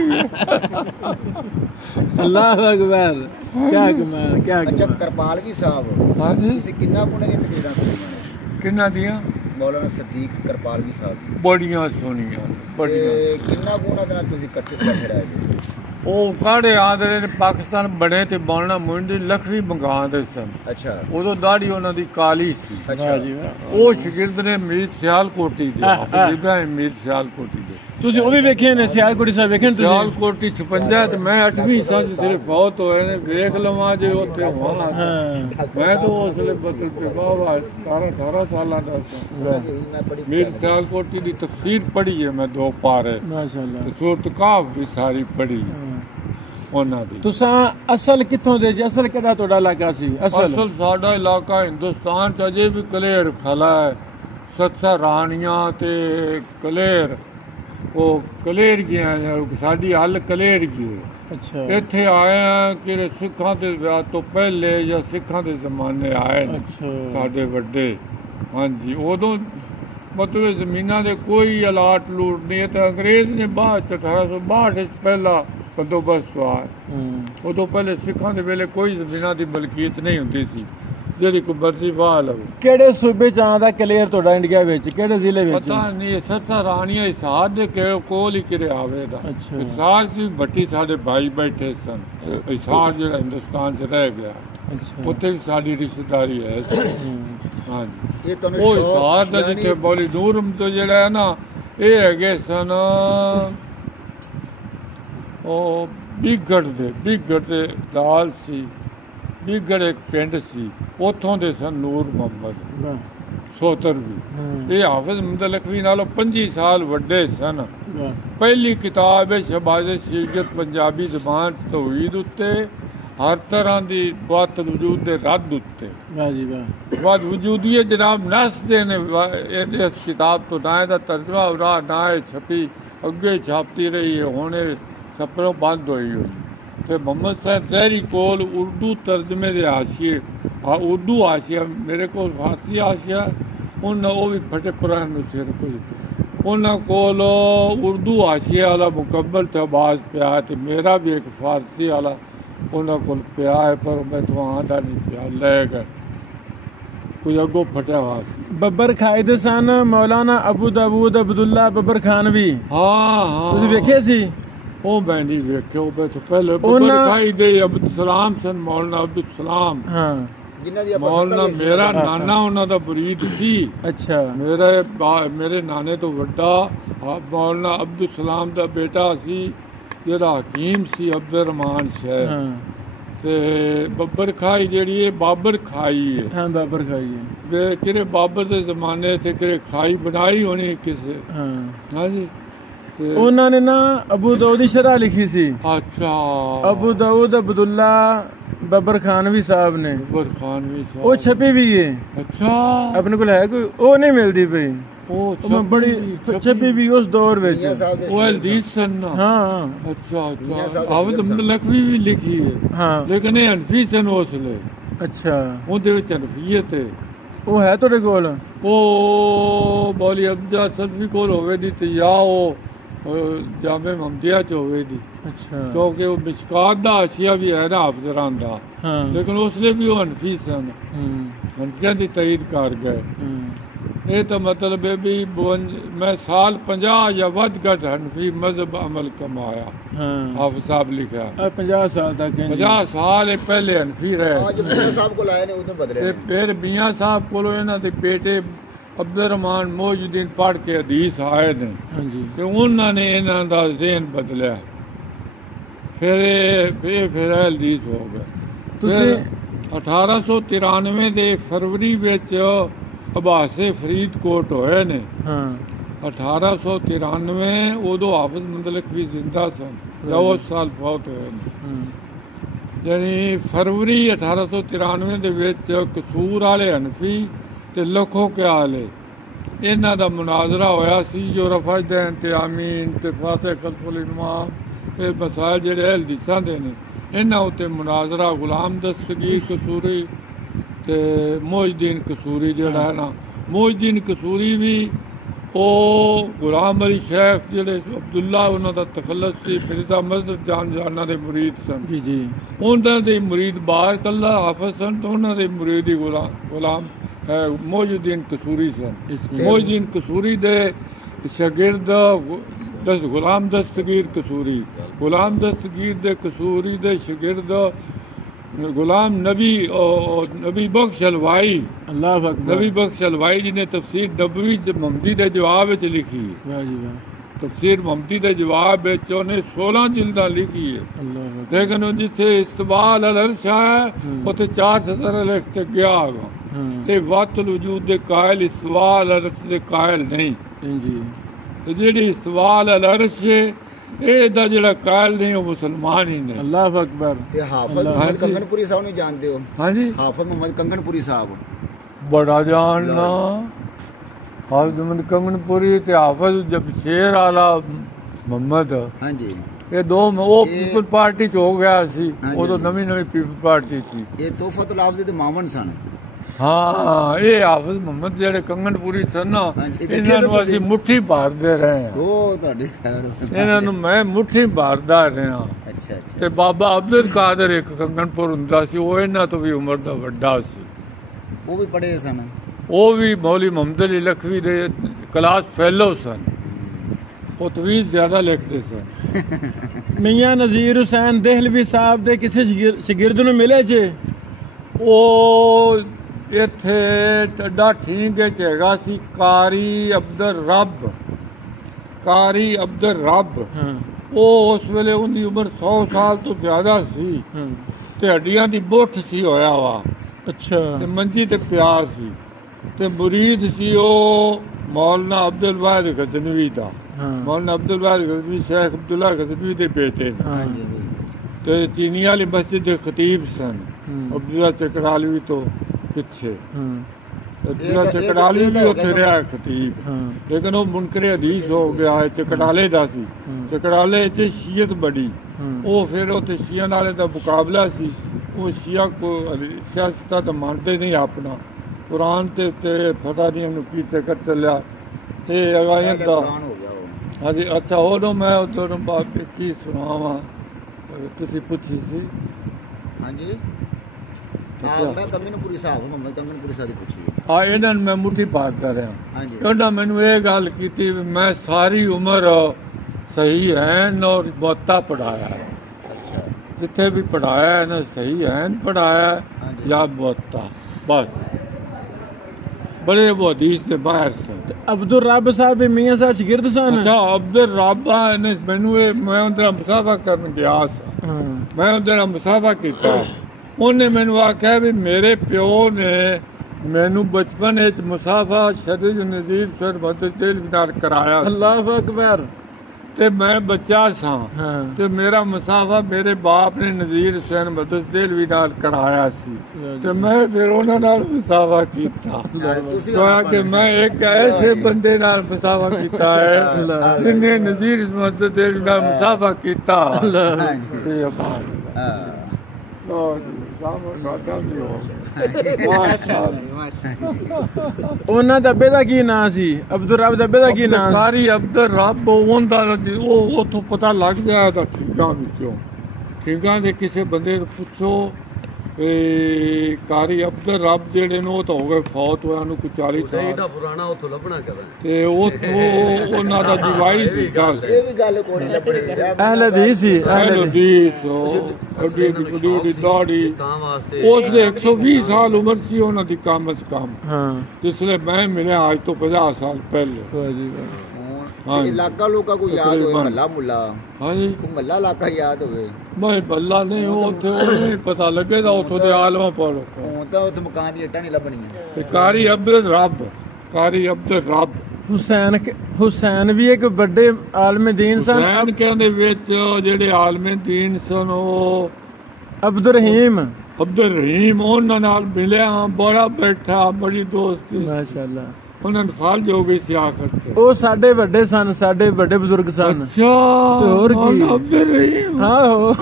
ਅੱਲਾਹੁ ਅਕਬਰ ਕਿਆ ਕਮਾਲ ਕਿਆ ਅੱਛਾ ਕਿਰਪਾਲਗੀ ਸਾਹਿਬ ਹਾਂਜੀ ਤੁਸੀਂ ਕਿੰਨਾ ਗੁਣੇ ਦੀਆਂ ਤਕਰੀਰਾਂ ਸੁਣੀਆਂ? ਕਿੰਨਾ ਦੀਆਂ? ਮੌਲਾਨਾ ਸਦੀਕ ਕਿਰਪਾਲਗੀ ਸਾਹਿਬ ਬੜੀਆਂ ਸੁਣੀਆਂ ਬੜੀਆਂ। ਕਿੰਨਾ ਗੁਣਾ ਦੇ ਨਾਲ ਤੁਸੀਂ ਇਕੱਠੇ ਰਹੇ? ਉਹ ਕਾੜੇ ਆਂਦੇ ਨੇ ਪਾਕਿਸਤਾਨ ਬਣੇ ਤੇ ਬੋਲਣਾ ਮੁੰਡੀ ਲਖਵੀ ਮੰਗਾਉਂਦੇ ਸਨ। ਅੱਛਾ ਉਦੋਂ ਦਾੜੀ ਉਹਨਾਂ ਦੀ ਕਾਲੀ ਸੀ। ਅੱਛਾ ਉਹ ਸ਼ਾਗਿਰਦ ਨੇ ਮੀਰ ਸਿਆਲਕੋਟੀ ਦੇ ਇਬਰਾਹਿਮ ਮੀਰ ਸਿਆਲਕੋਟੀ ਦੇ ਤੁਸੀਂ ਉਹ ਵੀ ਵੇਖੇ ਨੇ ਸਿਆਲਕੋਟੀ ਸਾਹਿਬ ਵੇਖੇ ਨੇ? ਸਿਆਲਕੋਟੀ 56 ਤੇ ਮੈਂ 8ਵੀਂ ਸਾਲ ਸਿਰਫ ਬਹੁਤ ਹੋਏ ਨੇ ਵੇਖ ਲਵਾਂ ਜੇ ਉੱਥੇ ਹੋਵਾਂ। ਮੈਂ ਤਾਂ ਉਸ ਵੇਲੇ ਬਤਲ ਤੇ ਬਾਬਾ 17-18 ਸਾਲਾਂ ਦਾ ਸੀ। ਮੀਰ ਸਿਆਲਕੋਟੀ ਦੀ ਤਫਸੀਰ ਪੜ੍ਹੀ ਹੈ ਮੈਂ 2 ਪਾਰੇ ਮਾਸ਼ਾਅੱਲਾ। ਸੂਰਤ ਕਾਫ ਵੀ ਸਾਰੀ ਪੜ੍ਹੀ ਉਹਨਾਂ ਦੀ। ਤੁਸਾਂ ਅਸਲ ਕਿੱਥੋਂ ਦੇ ਜੀ? ਅਸਲ ਕਿਹੜਾ ਤੁਹਾਡਾ ਇਲਾਕਾ ਸੀ? ਅਸਲ ਸਾਡਾ ਇਲਾਕਾ ਹਿੰਦੁਸਤਾਨ 'ਚ ਅਜੇ ਵੀ ਕਲੇਰ ਖਲਾ ਹੈ। ਸੱਸਾ ਰਾਣੀਆਂ ਤੇ ਕਲੇਰ ਉਹ ਕਲੇਰ ਗਿਆ ਸਾਡੀ ਹੱਲ ਕਲੇਰ ਗਈ। ਅੱਛਾ ਇੱਥੇ ਆਏ ਆ ਕਿ ਸਿੱਖਾਂ ਦੇ ਵਿਆਹ ਤੋਂ ਪਹਿਲੇ ਜਾਂ ਸਿੱਖਾਂ ਦੇ ਜ਼ਮਾਨੇ ਆਏ ਨੇ ਸਾਡੇ ਵੱਡੇ। ਹਾਂਜੀ ਉਦੋਂ ਮਤਲਬ ਜ਼ਮੀਨਾਂ ਦੇ ਕੋਈ ਅਲਾਟ ਲੂਟ ਨਹੀਂ ਤੇ ਅੰਗਰੇਜ਼ ਨੇ ਬਾਅਦ 1862 ਵਿੱਚ ਪਹਿਲਾ ਬੰਦੋਬਸਤ ਹੋਇਆ। ਉਦੋਂ ਪਹਿਲੇ ਸਿੱਖਾਂ ਦੇ ਵੇਲੇ ਕੋਈ ਜ਼ਮੀਨਾਂ ਦੀ ਮਲਕੀਅਤ ਨਹੀਂ ਹੁੰਦੀ ਸੀ ਜਿਹੜੀ ਕੋਈ ਮਰਜ਼ੀ ਵਾਹ ਲਵੇ। ਕਿਹੜੇ ਸੂਬੇ ਚ ਆਉਂਦਾ ਕਲੇਰ ਤੁਹਾਡਾ ਇੰਡੀਆ ਵਿੱਚ? ਕਿਹੜੇ ਜ਼ਿਲ੍ਹੇ ਵਿੱਚ? ਪਤਾ ਨਹੀਂ। ਸੱਸਾ ਰਾਣੀਆਂ ਹਿਸਾਰ ਦੇ ਕੋਲ ਹੀ ਕਿਰੇ ਆਵੇਗਾ। ਹਿਸਾਰ ਸੀ ਭੱਟੀ ਸਾਡੇ ਭਾਈ ਬੈਠੇ ਸਨ। ਹਿਸਾਰ ਜਿਹੜਾ ਹਿੰਦੁਸਤਾਨ 'ਚ ਰਹਿ ਗਿਆ ਉੱਥੇ ਵੀ ਸਾਡੀ ਰਿਸ਼ਤੇਦਾਰੀ ਹੈ। ਹਾਂਜੀ ਉਹ ਹਿਸਾਰ ਦਾ ਜਿੱਥੇ ਬੋਲੀ ਦੂਰਮ ਤੋਂ ਜਿਹੜਾ ਹੈ ਨਾ ਇਹ ਹੈਗੇ ਸਨ ਉਹ ਬਿਗੜ ਦੇ ਲਾਲ ਸੀ। ਬਿਗੜ ਇੱਕ ਪਿੰਡ ਸੀ ਉੱਥੋਂ ਦੇ ਸਨ ਨੂਰ ਮੁਹੰਮਦ ਸੋਤਰ ਵੀ। ਇਹ ਹਾਫਿਜ਼ ਹਮਦ ਲਖਵੀ ਨਾਲੋਂ 25 ਸਾਲ ਵੱਡੇ ਸਨ। ਪਹਿਲੀ ਕਿਤਾਬ ਹੈ ਸ਼ਹਬਾਜ਼ ਸ਼ੀਅਤ ਪੰਜਾਬੀ ਜ਼ਬਾਨ ਤੌਹੀਦ ਉੱਤੇ ਹਰ ਤਰ੍ਹਾਂ ਦੀ ਬਾਤ ਵਜੂਦ ਦੇ ਰੱਦ ਉੱਤੇ ਬਾਤ ਵਜੂਦੀ ਜਨਾਬ ਨਸਦੇ ਨੇ। ਇਸ ਕਿਤਾਬ ਤੋਂ ਨਾ ਇਹਦਾ ਤਰਜਮਾ ਉਰਾ ਨਾ ਛਪੀ ਅੱਗੇ ਛਾਪਤੀ ਰਹੀ ਹੈ ਹੁਣ ਛੱਪਣੋਂ ਬੰਦ ਹੋਈ ਹੋਈ। ਤੇ ਮੁਹੰਮਦ ਸਾਹਿਬ ਜ਼ਹਿਰੀ ਕੋਲ ਉਰਦੂ ਤਰਜਮੇ ਦੇ ਹਾਸ਼ੀਏ ਉਰਦੂ ਹਾਸ਼ੀਆ ਮੇਰੇ ਕੋਲ ਫਾਰਸੀ ਹਾਸ਼ੀਆ ਉਹਨਾਂ ਉਹ ਵੀ ਫਟੇ ਪੁਰਾਣ ਨੂੰ ਸਿਰ ਕੁਝ ਉਹਨਾਂ ਕੋਲ ਉਰਦੂ ਹਾਸ਼ੀਏ ਵਾਲਾ ਮੁਕੰਮਲ ਤਬਾਜ਼ ਪਿਆ ਤੇ ਮੇਰਾ ਵੀ ਇੱਕ ਫਾਰਸੀ ਵਾਲਾ ਉਹਨਾਂ ਕੋਲ ਪਿਆ ਹੈ ਪਰ ਮੈਂ ਤੁਹਾਨੂੰ ਦਾ ਨਹੀਂ ਪਿਆ ਲੈ ਗਏ ਕੁਝ ਅੱਗੋਂ ਫਟਿਆ ਹੋਇਆ ਸੀ। ਬੱਬਰ ਖਾਇਦ ਸਨ ਮੌਲਾਨਾ ਅਬੂ ਦਾਊਦ ਅਬਦੁੱਲਾ ਬੱਬਰ ਖਾਨਵੀ। ਹਾਂ ਤੁਸੀਂ ਵੇਖੇ ਸੀ? ਉਹ ਮੈਂ ਨਹੀਂ ਵੇਖਿਆ ਉਹ ਤੋਂ ਪਹਿਲੇ ਬੱਬਰ ਖਾਇਦ ਅਬਦੁਲ ਸਲਾਮ ਸਨ ਮੌਲਾਨਾ ਅਬਦੁਲ ਸਲਾਮ। ਹਾਂ ਮੌਲਾਨਾ ਮੇਰਾ ਨਾਨਾ ਉਹਨਾਂ ਦਾ ਮੁਰੀਦ ਸੀ। ਅੱਛਾ ਮੇਰੇ ਨਾਨੇ ਤੋਂ ਵੱਡਾ ਮੌਲਾਨਾ ਅਬਦੁਲ ਸਲਾਮ ਦਾ ਬੇਟਾ ਸੀ ਜਿਹੜਾ ਹਕੀਮ ਸੀ ਅਬਦੁਲ ਰਹਿਮਾਨ ਸ਼ਾਹ। ਤੇ ਬੱਬਰ ਖਾਈ ਜਿਹੜੀ ਹੈ ਬਾਬਰ ਖਾਈ ਹੈ। ਹਾਂ ਬਾਬਰ ਖਾਈ ਹੈ। ਕਿਹੜੇ ਬਾਬਰ ਦੇ ਜ਼ਮਾਨੇ ਤੇ ਕਿਹੜੇ ਖਾਈ ਬਣਾਈ ਹੋਣੀ ਕਿਸੇ। ਹਾਂ ਜੀ ਉਹਨਾਂ ਨੇ ਨਾ ਅਬੂ ਦਾਊਦ ਦੀ ਸ਼ਰ੍ਹਾ ਲਿਖੀ ਸੀ। ਅੱਛਾ ਅਬੂ ਦਾਊਦ ਅਬਦੁੱਲਾ ਬੱਬਰ ਖਾਨਵੀ ਸਾਹਿਬ ਨੇ। ਬੱਬਰ ਖਾਨਵੀ ਸਾਹਿਬ ਉਹ ਛਪੀ ਵੀ ਹੈ। ਅੱਛਾ ਆਪਣੇ ਕੋਲ ਹੈ ਕੋਈ? ਉਹ ਨਹੀਂ ਮਿਲਦੀ ਪਈ। ਉਹ ਬੜੀ ਛਪੀ ਵੀ ਉਸ ਦੌਰ ਵਿੱਚ ਉਹ ਹਦੀਸ ਸਨ। ਹਾਂ ਅੱਛਾ ਆਵਦ ਲਖਵੀ ਵੀ ਲਿਖੀ ਹੈ। ਹਾਂ ਲੇਕਿਨ ਇਹ ਹਨਫੀ ਸਨ ਉਸ ਲਈ। ਅੱਛਾ ਉਹਦੇ ਵਿੱਚ ਹਨਫੀਅਤ ਹੈ। ਉਹ ਹੈ ਤੁਹਾਡੇ ਕੋਲ? ਉਹ ਮੌਲੀ ਅਬਦਾ ਸਲਫੀ ਕੋਲ ਹੋਵੇ ਦੀ ਤੇ ਜਾਂ ਉਹ ਜਾਮੇ ਮਮਦੀਆ ਚ ਹੋਵੇ ਦੀ। ਅੱਛਾ ਕਿਉਂਕਿ ਉਹ ਮਿਸ਼ਕਾਤ ਦਾ ਆਸ਼ੀਆ ਵੀ ਹੈ ਨਾ ਹਾਫਜ਼ਰਾਂ ਦਾ। ਲੇਕਿਨ ਉਸ ਲਈ ਵੀ ਉਹ ਹਨਫੀ ਸਨ। ਹਨਫੀਆਂ ਦੀ ਤਾਈਦ ਕਰ ਗਏ। ਇਹ ਤਾਂ ਮਤਲਬ ਹੈ ਵੀ ਮੈਂ ਸਾਲ 50 ਜਾਂ ਵੱਧ ਘੱਟ ਹਨਫੀ ਮਜ਼ਹਬ ਅਮਲ ਕਮਾਇਆ। ਹਾਫਿਜ਼ ਸਾਹਿਬ ਲਿਖਿਆ 50 ਸਾਲ ਤੱਕ 50 ਸਾਲ ਪਹਿਲੇ ਹਨਫੀ ਰਹੇ। ਮੀਆਂ ਸਾਹਿਬ ਕੋਲ ਆਏ ਨੇ ਉਦੋਂ ਬਦਲੇ ਤੇ ਫਿਰ ਮੀਆਂ ਸਾਹਿਬ ਕੋਲੋਂ ਇਹਨਾਂ ਦੇ ਬੇਟੇ ਅਬਦੁਲ ਰਹਿਮਾਨ ਮੋਜੁਦੀਨ ਪੜ੍ਹ ਕੇ ਹਦੀਸ ਆਏ ਨੇ। ਤੇ ਉਹਨਾਂ ਨੇ ਇਹਨਾਂ ਦਾ ਜ਼ਿਹਨ ਬਦਲਿਆ। ਫਿਰ ਹਦੀਸ ਹੋ ਗਏ। ਤੁਸੀਂ 1893 ਦੇ ਫਰਵਰੀ ਵਿੱਚ ਅਬਾਸੇ ਫਰੀਦਕੋਟ ਹੋਏ ਨੇ। 1893 ਉਦੋਂ ਹਾਫਿਜ਼ ਮੁਤਲਕ ਵੀ ਜ਼ਿੰਦਾ ਸਨ ਜਾਂ ਉਸ ਸਾਲ ਫੌਤ ਹੋਏ ਨੇ। ਯਾਨੀ ਫਰਵਰੀ 1893 ਦੇ ਵਿੱਚ ਕਸੂਰ ਵਾਲੇ ਹਨਫੀ ਤੇ ਲੱਖੋ ਕਿਆ ਵਾਲੇ ਇਹਨਾਂ ਦਾ ਮੁਨਾਜ਼ਰਾ ਹੋਇਆ ਸੀ ਜੋ ਰਫਾਜदैन ਤੇ ਆਮੀਨ ਤੇ ਫਾਤਿਹ ਖਲਫੁਲ ਇਮਾਮ ਇਹ ਮਸਾਇਲ ਜਿਹੜੇ ਹਦੀਸਾਂ ਦੇ ਨੇ ਇਹਨਾਂ ਉੱਤੇ ਮੁਨਾਜ਼ਰਾ ਗੁਲਾਮ ਦਸਤਗੀਰ ਕਸੂਰੀ ਤੇ ਮੋਜਦੀਨ ਕਸੂਰੀ ਜਿਹੜਾ ਹੈ ਨਾ ਮੋਜਦੀਨ ਕਸੂਰੀ ਵੀ ਉਹ ਗੁਲਾਮ ਅਲੀ ਸ਼ੇਖ ਜਿਹੜੇ ਅਬਦੁੱਲਾ ਉਹਨਾਂ ਦਾ ਤਖੱਲਸ ਸੀ ਫਿਰਜ਼ਾ ਮਸਜਿਦ ਜਾਨਾਂ ਦੇ ਮੁਰੀਦ ਸਨ। ਜੀ ਉਹਨਾਂ ਦੇ ਮੁਰੀਦ ਬਾਹਰ ਕੱਲਾ ਹਾਫਿਜ਼ ਸਨ ਤੇ ਉਹਨਾਂ ਦੇ ਮੁਰੀਦ ਹੀ ਗੁਲਾਮ ਮੋਜਦੀਨ ਕਸੂਰੀ ਸਨ। ਮੋਜਦੀਨ ਕਸੂਰੀ ਦੇ ਸ਼ਾਗਿਰਦ ਗੁਲਾਮ ਦਸਤਗੀਰ ਕਸੂਰੀ ਗੁਲਾਮ ਦਸਤਗੀਰ ਦੇ ਕਸੂਰੀ ਦੇ ਸ਼ਾਗਿਰਦ ਗੁਲਾਮ ਨਬੀ ਬਖਸ਼ ਹਲਵਾਈ। ਅੱਲਾਹੁ ਅਕਬਰ। ਨਬੀ ਬਖਸ਼ ਹਲਵਾਈ ਜੀ ਨੇ ਤਫਸੀਰ ਨਬਵੀ ਮੁਹੰਮਦੀ ਦੇ ਜਵਾਬ ਵਿੱਚ ਲਿਖੀ ਹੈ। ਤਫਸੀਰ ਮੁਹੰਮਦੀ ਦੇ ਜਵਾਬ ਵਿੱਚ ਉਹਨੇ 16 ਜਿਲਦਾਂ ਲਿਖੀ ਹੈ। ਲੇਕਿਨ ਉਹ ਜਿੱਥੇ ਇਸਤਬਾਲ ਅਲ-ਅਰਸ਼ ਹੈ ਉੱਥੇ 4 ਸਤਰ ਲਿਖ ਕੇ ਗਿਆ ਹੈਗਾ। ਤੇ ਵਾਤਲ ਵਜੂਦ ਦੇ ਕਾਇਲ ਇਸਤਵਾਲ ਅਲ-ਅਰਸ਼ ਦੇ ਕਾਇਲ ਨਹੀਂ। ਤੇ ਜਿਹੜੀ ਇਸਤਵਾਲ ਅਲ-ਅਰਸ਼ ਇਹਦਾ ਜਿਹੜਾ ਕਾਇਲ ਨਹੀਂ ਉਹ ਮੁਸਲਮਾਨ ਹੀ ਨੇ। ਅੱਲਾਹੁ ਅਕਬਰ। ਤੇ ਹਾਫਿਜ਼ ਮੁਹੰਮਦ ਕੰਗਨਪੁਰੀ ਸਾਹਿਬ ਨੂੰ ਜਾਣਦੇ ਹੋ? ਹਾਂਜੀ ਹਾਫਿਜ਼ ਮੁਹੰਮਦ ਕੰਗਨਪੁਰੀ ਸਾਹਿਬ ਬੜਾ ਜਾਣਨਾ। ਹਾਫਿਜ਼ ਮੁਹੰਮਦ ਕੰਗਨਪੁਰੀ ਤੇ ਹਾਫਿਜ਼ ਜਮਸ਼ੇਰ ਵਾਲਾ ਮੁਹੰਮਦ। ਹਾਂਜੀ ਇਹ ਦੋ ਉਹ ਪੀਪਲ ਪਾਰਟੀ ਚ ਹੋ ਗਿਆ ਸੀ ਉਦੋਂ ਨਵੀਂ ਪੀਪਲ ਪਾਰਟੀ ਸੀ। ਇਹ ਤੋਹਫਤੁਲ ਹਾਫਿਜ਼ ਦੇ ਮਾਮਨ ਸਨ। ਹਾਂ ਇਹ ਹਾਫਿਜ਼ ਮੁਹੰਮਦ ਜਿਹੜੇ ਕੰਗਨਪੁਰੀ ਸਨ ਨਾ ਇਹਨਾਂ ਨੂੰ ਅਸੀਂ ਮੁੱਠੀ ਭਰਦੇ ਰਹੇ ਹਾਂ। ਉਹ ਤੁਹਾਡੇ ਇਹਨਾਂ ਨੂੰ ਮੈਂ ਮੁੱਠੀ ਭਰਦਾ ਰਿਹਾ। ਅੱਛਾ ਤੇ ਬਾਬਾ ਅਬਦੁਲ ਕਾਦਰ ਇੱਕ ਕੰਗਨਪੁਰ ਹੁੰਦਾ ਸੀ ਉਹ ਇਹਨਾਂ ਤੋਂ ਵੀ ਉਮਰ ਦਾ ਵੱਡਾ ਸੀ। ਉਹ ਵੀ ਪੜ੍ਹੇ ਸਨ। ਉਹ ਵੀ ਮੌਲੀ ਮੁਹੰਮਦ ਅਲੀ ਲਖਵੀ ਦੇ ਕਲਾਸ ਫੈਲੋ ਸਨ। ਉਹ ਤਵੀਜ਼ ਜ਼ਿਆਦਾ ਲਿਖਦੇ ਸਨ। ਮੀਆਂ ਨਜ਼ੀਰ ਹੁਸੈਨ ਦੇਹਲਵੀ ਸਾਹਿਬ ਦੇ ਕਿਸੇ ਸ਼ਾਗਿਰਦ ਨੂੰ ਮਿਲੇ ਜੇ? ਉਹ ਇੱਥੇ ਟੱਡਾ ਠੀਕ ਚ ਹੈਗਾ ਸੀ ਕਾਰੀ ਅਬਦੁਲ ਰੱਬ। ਉਹ ਉਸ ਵੇਲੇ ਉਹਦੀ ਉਮਰ 100 ਸਾਲ ਤੋਂ ਜ਼ਿਆਦਾ ਸੀ ਤੇ ਹੱਡੀਆਂ ਦੀ ਬੁੱਠ ਸੀ ਹੋਇਆ ਵਾ। ਅੱਛਾ ਤੇ ਮੰਜੀ ਤੇ ਪਿਆ ਸੀ ਤੇ ਮੁਰੀਦ ਸੀ ਉਹ ਮੌਲਾਨਾ ਅਬਦੁਲ ਵਾਹਿਦ ਗਜ਼ਨਵੀ ਦਾ। ਮੌਲਾਨਾ ਅਬਦੁਲ ਵਾਹਿਦ ਗਜ਼ਨਵੀ ਸ਼ੇਖ ਅਬਦੁੱਲਾ ਗਜ਼ਨਵੀ ਦੇ ਬੇਟੇ ਨੇ ਤੇ ਚੀਨੀ ਵਾਲੀ ਮਸਜਿਦ ਦੇ ਖਤੀਬ ਸਨ। ਅਬਦੁੱਲਾ ਚਕੜਾਲਵੀ ਤੋਂ ਪਿੱਛੇ ਅਬਦੁੱਲਾ ਚਕੜਾਲਵੀ ਵੀ ਉੱਥੇ ਰਿਹਾ ਖਤੀਬ। ਲੇਕਿਨ ਉਹ ਮੁਨਕਰੇ ਹਦੀਸ ਹੋ ਗਿਆ ਚਕੜਾਲੇ ਦਾ ਸੀ। ਚਕੜਾਲੇ ਚ ਸ਼ੀਅਤ ਬੜੀ ਉਹ ਫਿਰ ਉੱਥੇ ਸ਼ੀਆ ਨਾਲੇ ਦਾ ਮੁਕਾਬਲਾ ਸੀ। ਉਹ ਸ਼ੀਆ ਕੋ ਸਿਆਸਤ ਤਾਂ ਮੰਨਦੇ ਨਹੀਂ ਆਪਣਾ कुरान ते पता नहीं उन्होंने की कर चलिया ये अगायत दा हाँ जी। अच्छा उदों मैं उधर बात की सुनावा तुसी पुछी सी हाँ जी मैं कंगनपुरी साहब मैं कंगनपुरी साहब की पुछी हाँ इन्हां मैं मुट्ठी बात कर रहा हाँ जी। उन्होंने मैनू ये गल की मैं सारी उम्र सही है और बहुता पढ़ाया है जिथे भी पढ़ाया है ना सही है पढ़ाया या बहुता बस बड़े वो हदीस के बाहर से अब्दुल रब साहब मियां साहब शागिर्द सन अच्छा अब्दुल रब ने मैनू मैं उधर मुसाफा करन गया मैं उधर मुसाफा किया उन्हें मैनू आख्या भी मेरे प्यो ने मैनू बचपन मुसाफा शरीर नजीर फिर मदद कराया अल्लाह अकबर ते मैं बच्चा सा ते मेरा मुसाफा मेरे बाप ने नजीर हुसैन बदसदेल भी नाल कराया सी ते मैं फिर उन्हां नाल मुसाफा कीता कि मैं एक ऐसे बंदे नाल मुसाफा कीता है जिन्हें नजीर बदसदेल नाल मुसाफा कीता ਉਹਨਾਂ ਦਾ ਅੱਬੇ ਦਾ ਕੀ ਨਾਂ ਸੀ ਅਬਦੁਲ ਰੱਬ ਦਾ ਅੱਬੇ ਦਾ ਕੀ ਨਾਂ ਕਾਰੀ ਅਬਦੁਲ ਰੱਬ ਉਹਦਾ ਉਹ ਉਥੋਂ ਪਤਾ ਲੱਗ ਗਿਆ ਤਾਂ ਠੀਕਾਂ ਵਿੱਚੋਂ ਠੀਕਾਂ ਦੇ ਕਿਸੇ ਬੰਦੇ ਨੂੰ ਪੁੱਛੋ ਕਾਰੀ ਅਬਦੁਲ ਰੱਬ ਜਿਹੜੇ ਨੇ ਉਹ ਤਾਂ ਹੋ ਗਏ ਫੌਤ ਹੋਇਆ ਨੂੰ ਕੋਈ 40 ਸਾਲ ਇਹਦਾ ਪੁਰਾਣਾ ਉਥੋਂ ਲੱਭਣਾ ਕਰਾਂ ਤੇ ਉਥੋਂ ਉਹਨਾਂ ਦਾ ਜਵਾਈ ਸੀ ਗੱਲ ਇਹ ਵੀ ਗੱਲ ਕੋਈ ਲੱਭਣੀ ਅਹਿਲ ਹਦੀਸ ਸੀ ਅਹਿਲ ਹਦੀਸ ਅੱਡੀ ਦੀ ਦਾੜੀ ਤਾਂ ਵਾਸਤੇ ਉਸ ਦੇ 120 ਸਾਲ ਉਮਰ ਸੀ ਉਹਨਾਂ ਦੀ ਕਮ ਅਜ਼ ਕਮ ਹਾਂ ਜਿਸਲੇ ਮੈਂ ਮਿਲਿਆ ਅੱਜ ਤੋਂ 50 ਸਾਲ ਪਹਿਲੇ इलाका लोग को याद हो मल्ला मुल्ला हाँ जी मल्ला इलाका याद हो मैं मल्ला नहीं हो पता लगे उथों दे आलमा पढ़ो तो उस मकान दी इट्टां नहीं लभणियां कारी अब्दुल रब हुसैन भी एक बड़े आलम दीन सन हुसैन कहंदे विच जेड़े आलम दीन सन ओ अब्दुल रहीम उन्हां नाल मिलिया बड़ा बैठा बड़ी दोस्ती माशाअल्लाह उन्होंने फाल जो गई सी आखिर ਉਹ ਸਾਡੇ ਵੱਡੇ ਸਨ ਸਾਡੇ ਵੱਡੇ ਬਜ਼ੁਰਗ ਸਨ ਅੱਛਾ ਤੇ ਹੋਰ ਕੀ ਅਬਦੁਲ ਰਹੀਮ ਆਹੋ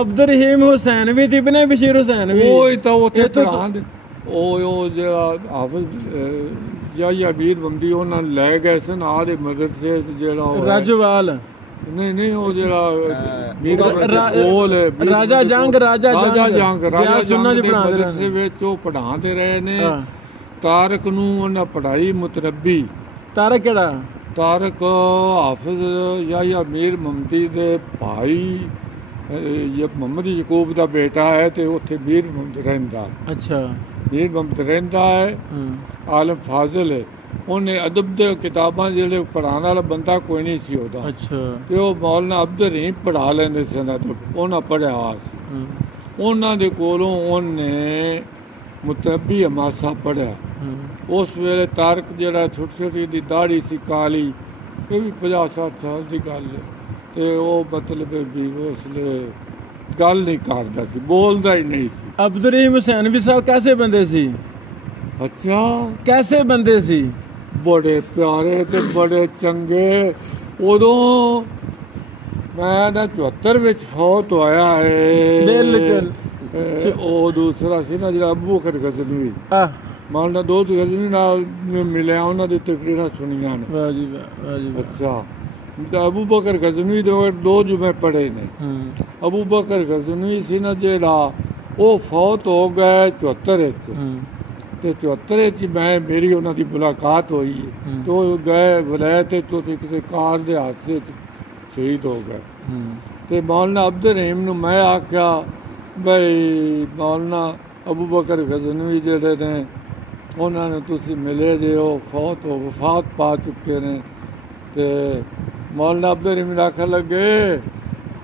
ਅਬਦੁਲ ਰਹੀਮ ਹੁਸੈਨ ਵੀ ਤੇ ਇਬਨ ਬਸ਼ੀਰ ਹੁਸੈਨ ਵੀ ਉਹ ਤਾਂ ਉੱਥੇ ਪੜਾਉਂਦੇ ਉਹ ਜਿਹੜਾ ਹਾਫਿਜ਼ ਯਾ ਵੀਰ ਬੰਦੀ ਉਹਨਾਂ ਲੈ ਗਏ ਸਨ ਆਦੇ ਮਦਰਸੇ ਜਿਹੜਾ ਰਾਜਵਾਲ नहीं वो जरा राजा जंग पढ़ाते रहे ने तारक नूं पढ़ाई मुतरबी तारक केड़ा तारक हाफिज या मीर ममती दे भाई मोहम्मद यकूब दा बेटा है ते उत्थे मीर ममत रहिंदा अच्छा मीर ममत रहिंदा है आलम फाजिल है ਉਹਨੇ ਅਦਬ ਦੇ ਕਿਤਾਬਾਂ ਜਿਹੜੇ ਪੜ੍ਹਾਉਣ ਵਾਲਾ ਬੰਦਾ ਕੋਈ ਨਹੀਂ ਸੀ ਉਹਦਾ ਅੱਛਾ ਤੇ ਉਹ ਮੌਲਾਨਾ ਅਬਦੁਲ ਰਹੀਮ ਪੜ੍ਹਾ ਲੈਂਦੇ ਸੀ ਨਾ ਤੇ ਉਹਨਾਂ ਪੜ੍ਹਿਆ ਹੋਇਆ ਸੀ ਉਹਨਾਂ ਦੇ ਕੋਲੋਂ ਉਹਨੇ ਮੁਤਰਬੀ ਹਮਾਸਾ ਪੜ੍ਹਿਆ ਉਸ ਵੇਲੇ ਤਾਰਕ ਜਿਹੜਾ ਛੋਟੀ ਛੋਟੀ ਦੀ ਦਾੜੀ ਸੀ ਕਾਲੀ ਇਹ ਵੀ 50-60 ਸਾਲ ਦੀ ਗੱਲ ਹੈ ਤੇ ਉਹ ਮਤਲਬ ਵੀ ਉਸ ਵੇਲੇ ਗੱਲ ਨਹੀਂ ਕਰਦਾ ਸੀ ਬੋਲਦਾ ਹੀ ਨਹੀਂ ਸੀ ਅਬਦੁਲ ਰਹੀਮ ਹੁਸੈਨ ਵੀ ਸਾਹਿਬ ਕੈਸੇ ਬੰਦੇ ਸੀ अच्छा कैसे बंदे सी बड़े प्यारे ते बड़े चंगे उदों मैं 74 विच फौत होया है बिल्कुल ओ दूसरा सी ना जिहड़ा अबू बकर गज़नवी मानना दो गज़नवी नाल मिलिया उन्हां दी तकरीरां सुनियां ने वाह जी वाह अच्छा अबू बकर गज़नवी दे दो जुमे पढ़े ने अबू बकर गज़नवी सी ना जिहड़ा ओ फौत हो गए 74 विच ਤੇ 74 ਚ ਮੈਂ ਮੇਰੀ ਉਹਨਾਂ ਦੀ ਮੁਲਾਕਾਤ ਹੋਈ ਤੇ ਉਹ ਗਏ ਵਲਾਇਤ ਤੋਂ ਕਿਸੇ ਕਾਰ ਦੇ ਹਾਦਸੇ ਚ ਸ਼ਹੀਦ ਹੋ ਗਏ ਤੇ ਮੌਲਾਨਾ ਅਬਦੁਲ ਰਹੀਮ ਨੂੰ ਮੈਂ ਆਖਿਆ ਬਈ ਮੌਲਾਨਾ ਅਬੂ ਬਕਰ ਗਜ਼ਨਵੀ ਜਿਹੜੇ ਨੇ ਉਹਨਾਂ ਨੂੰ ਤੁਸੀਂ ਮਿਲੇ ਜੇ ਉਹ ਵਫਾਤ ਪਾ ਚੁੱਕੇ ਨੇ ਤੇ ਮੌਲਾਨਾ ਅਬਦੁਲ ਰਹੀਮ ਆਖਣ ਲੱਗੇ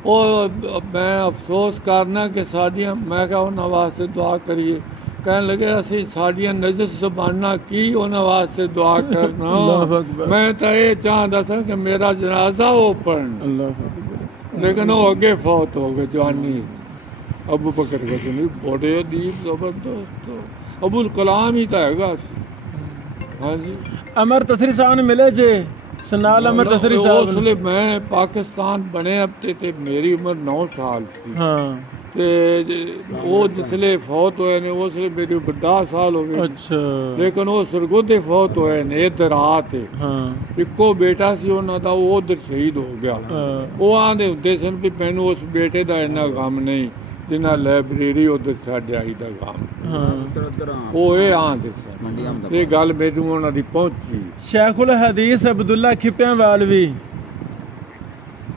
ਉਹ ਮੈਂ ਅਫਸੋਸ ਕਰਨਾ ਕਿ ਸਾਡੀਆਂ ਮੈਂ ਕਿਹਾ ਉਹਨਾਂ ਵਾਸਤੇ ਦੁਆ ਕਰੀਏ कहने लगे असी साड़ियां नजस जबाना की उन्होंने वास्ते दुआ करना मैं तो ये चाहता था कि मेरा जनाजा वो पढ़ना लेकिन वो अगे फौत हो गए जवानी अबू बकर गज़नवी बड़े अदीब जबरदस्त अबुल कलाम ही तो है हाँ जी अमर तसरी साहब ने मिले जे सनाल अमर तसरी साहब उसले मैं पाकिस्तान बने अब ते मेरी उम्र 9 साल थी हाँ ਤੇ ਉਹ ਜਿਸਲੇ ਫੌਤ ਹੋਏ ਨੇ ਉਸਲੇ ਮੇਰੇ 10 ਸਾਲ ਹੋ ਗਏ। ਅੱਛਾ। ਲੇਕਿਨ ਉਹ ਸਰਗੋਧੇ ਫੌਤ ਹੋਏ ਨੇ ਇੱਧਰ ਰਾਤ। ਹਾਂ। ਇੱਕੋ ਬੇਟਾ ਸੀ ਉਹਨਾਂ ਦਾ, ਉਹ ਉਧਰ ਸ਼ਹੀਦ ਹੋ ਗਿਆ। ਉਹ ਆਂਦੇ ਹੁੰਦੇ ਸਨ ਵੀ ਮੈਨੂੰ ਉਸ ਬੇਟੇ ਦਾ ਇੰਨਾ ਗਮ ਨਹੀਂ ਜਿੰਨਾ ਲਾਇਬ੍ਰੇਰੀ ਉਧਰ ਛੱਡ ਆਈ ਦਾ ਗਮ। ਉਹ ਇਹ ਆਂਦੇ ਸਨ। ਇਹ ਗੱਲ ਮੈਨੂੰ ਉਹਨਾਂ ਦੀ ਪਹੁੰਚੀ। ਸ਼ੇਖੁਲ ਹਦੀਸ ਅਬਦੁੱਲਾ ਖਿੱਪਿਆਂਵਾਲ ਵੀ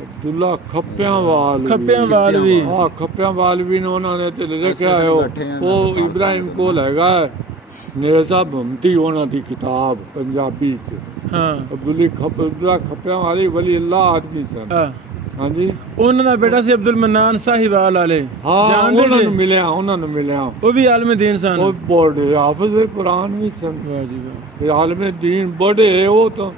ਅਬਦੁੱਲਾ ਖੱਪਿਆਂਵਾਲ ਵੀ ਹਾਂ ਖੱਪਿਆਂਵਾਲ ਵੀ ਨੇ ਉਹਨਾਂ ਨੇ ਤੇ ਲਿਖਿਆ ਹੈ। ਉਹ ਇਬਰਾਹਿਮ ਕੋਲ ਹੈਗਾ ਨੇਜ਼ਾ ਭਮਤੀ ਉਹਨਾਂ ਦੀ ਕਿਤਾਬ ਪੰਜਾਬੀ ਚ। ਹਾਂ। ਅਬਦੁੱਲਾ ਖੱਪਿਆਂਵਾਲੀ ਵਲੀ ਅੱਲਾ ਆਦਮੀ ਸਨ। ਹਾਂਜੀ। ਉਹਨਾਂ ਦਾ ਬੇਟਾ ਸੀ ਅਬਦੁਲ ਮਨਾਨ ਸਾਹੀਵਾਲ ਵਾਲੇ। ਹਾਂ ਉਹਨਾਂ ਨੂੰ ਮਿਲਿਆ ਉਹ ਵੀ ਆਲਮ ਦੀਨ ਸਨ। ਉਹ ਬੜੇ ਹਾਫਿਜ਼ ਕੁਰਾਨ ਵੀ ਸਨ। ਵਾਹ ਆਲਮ ਦੀਨ ਬੜੇ। ਉਹ ਤਾਂ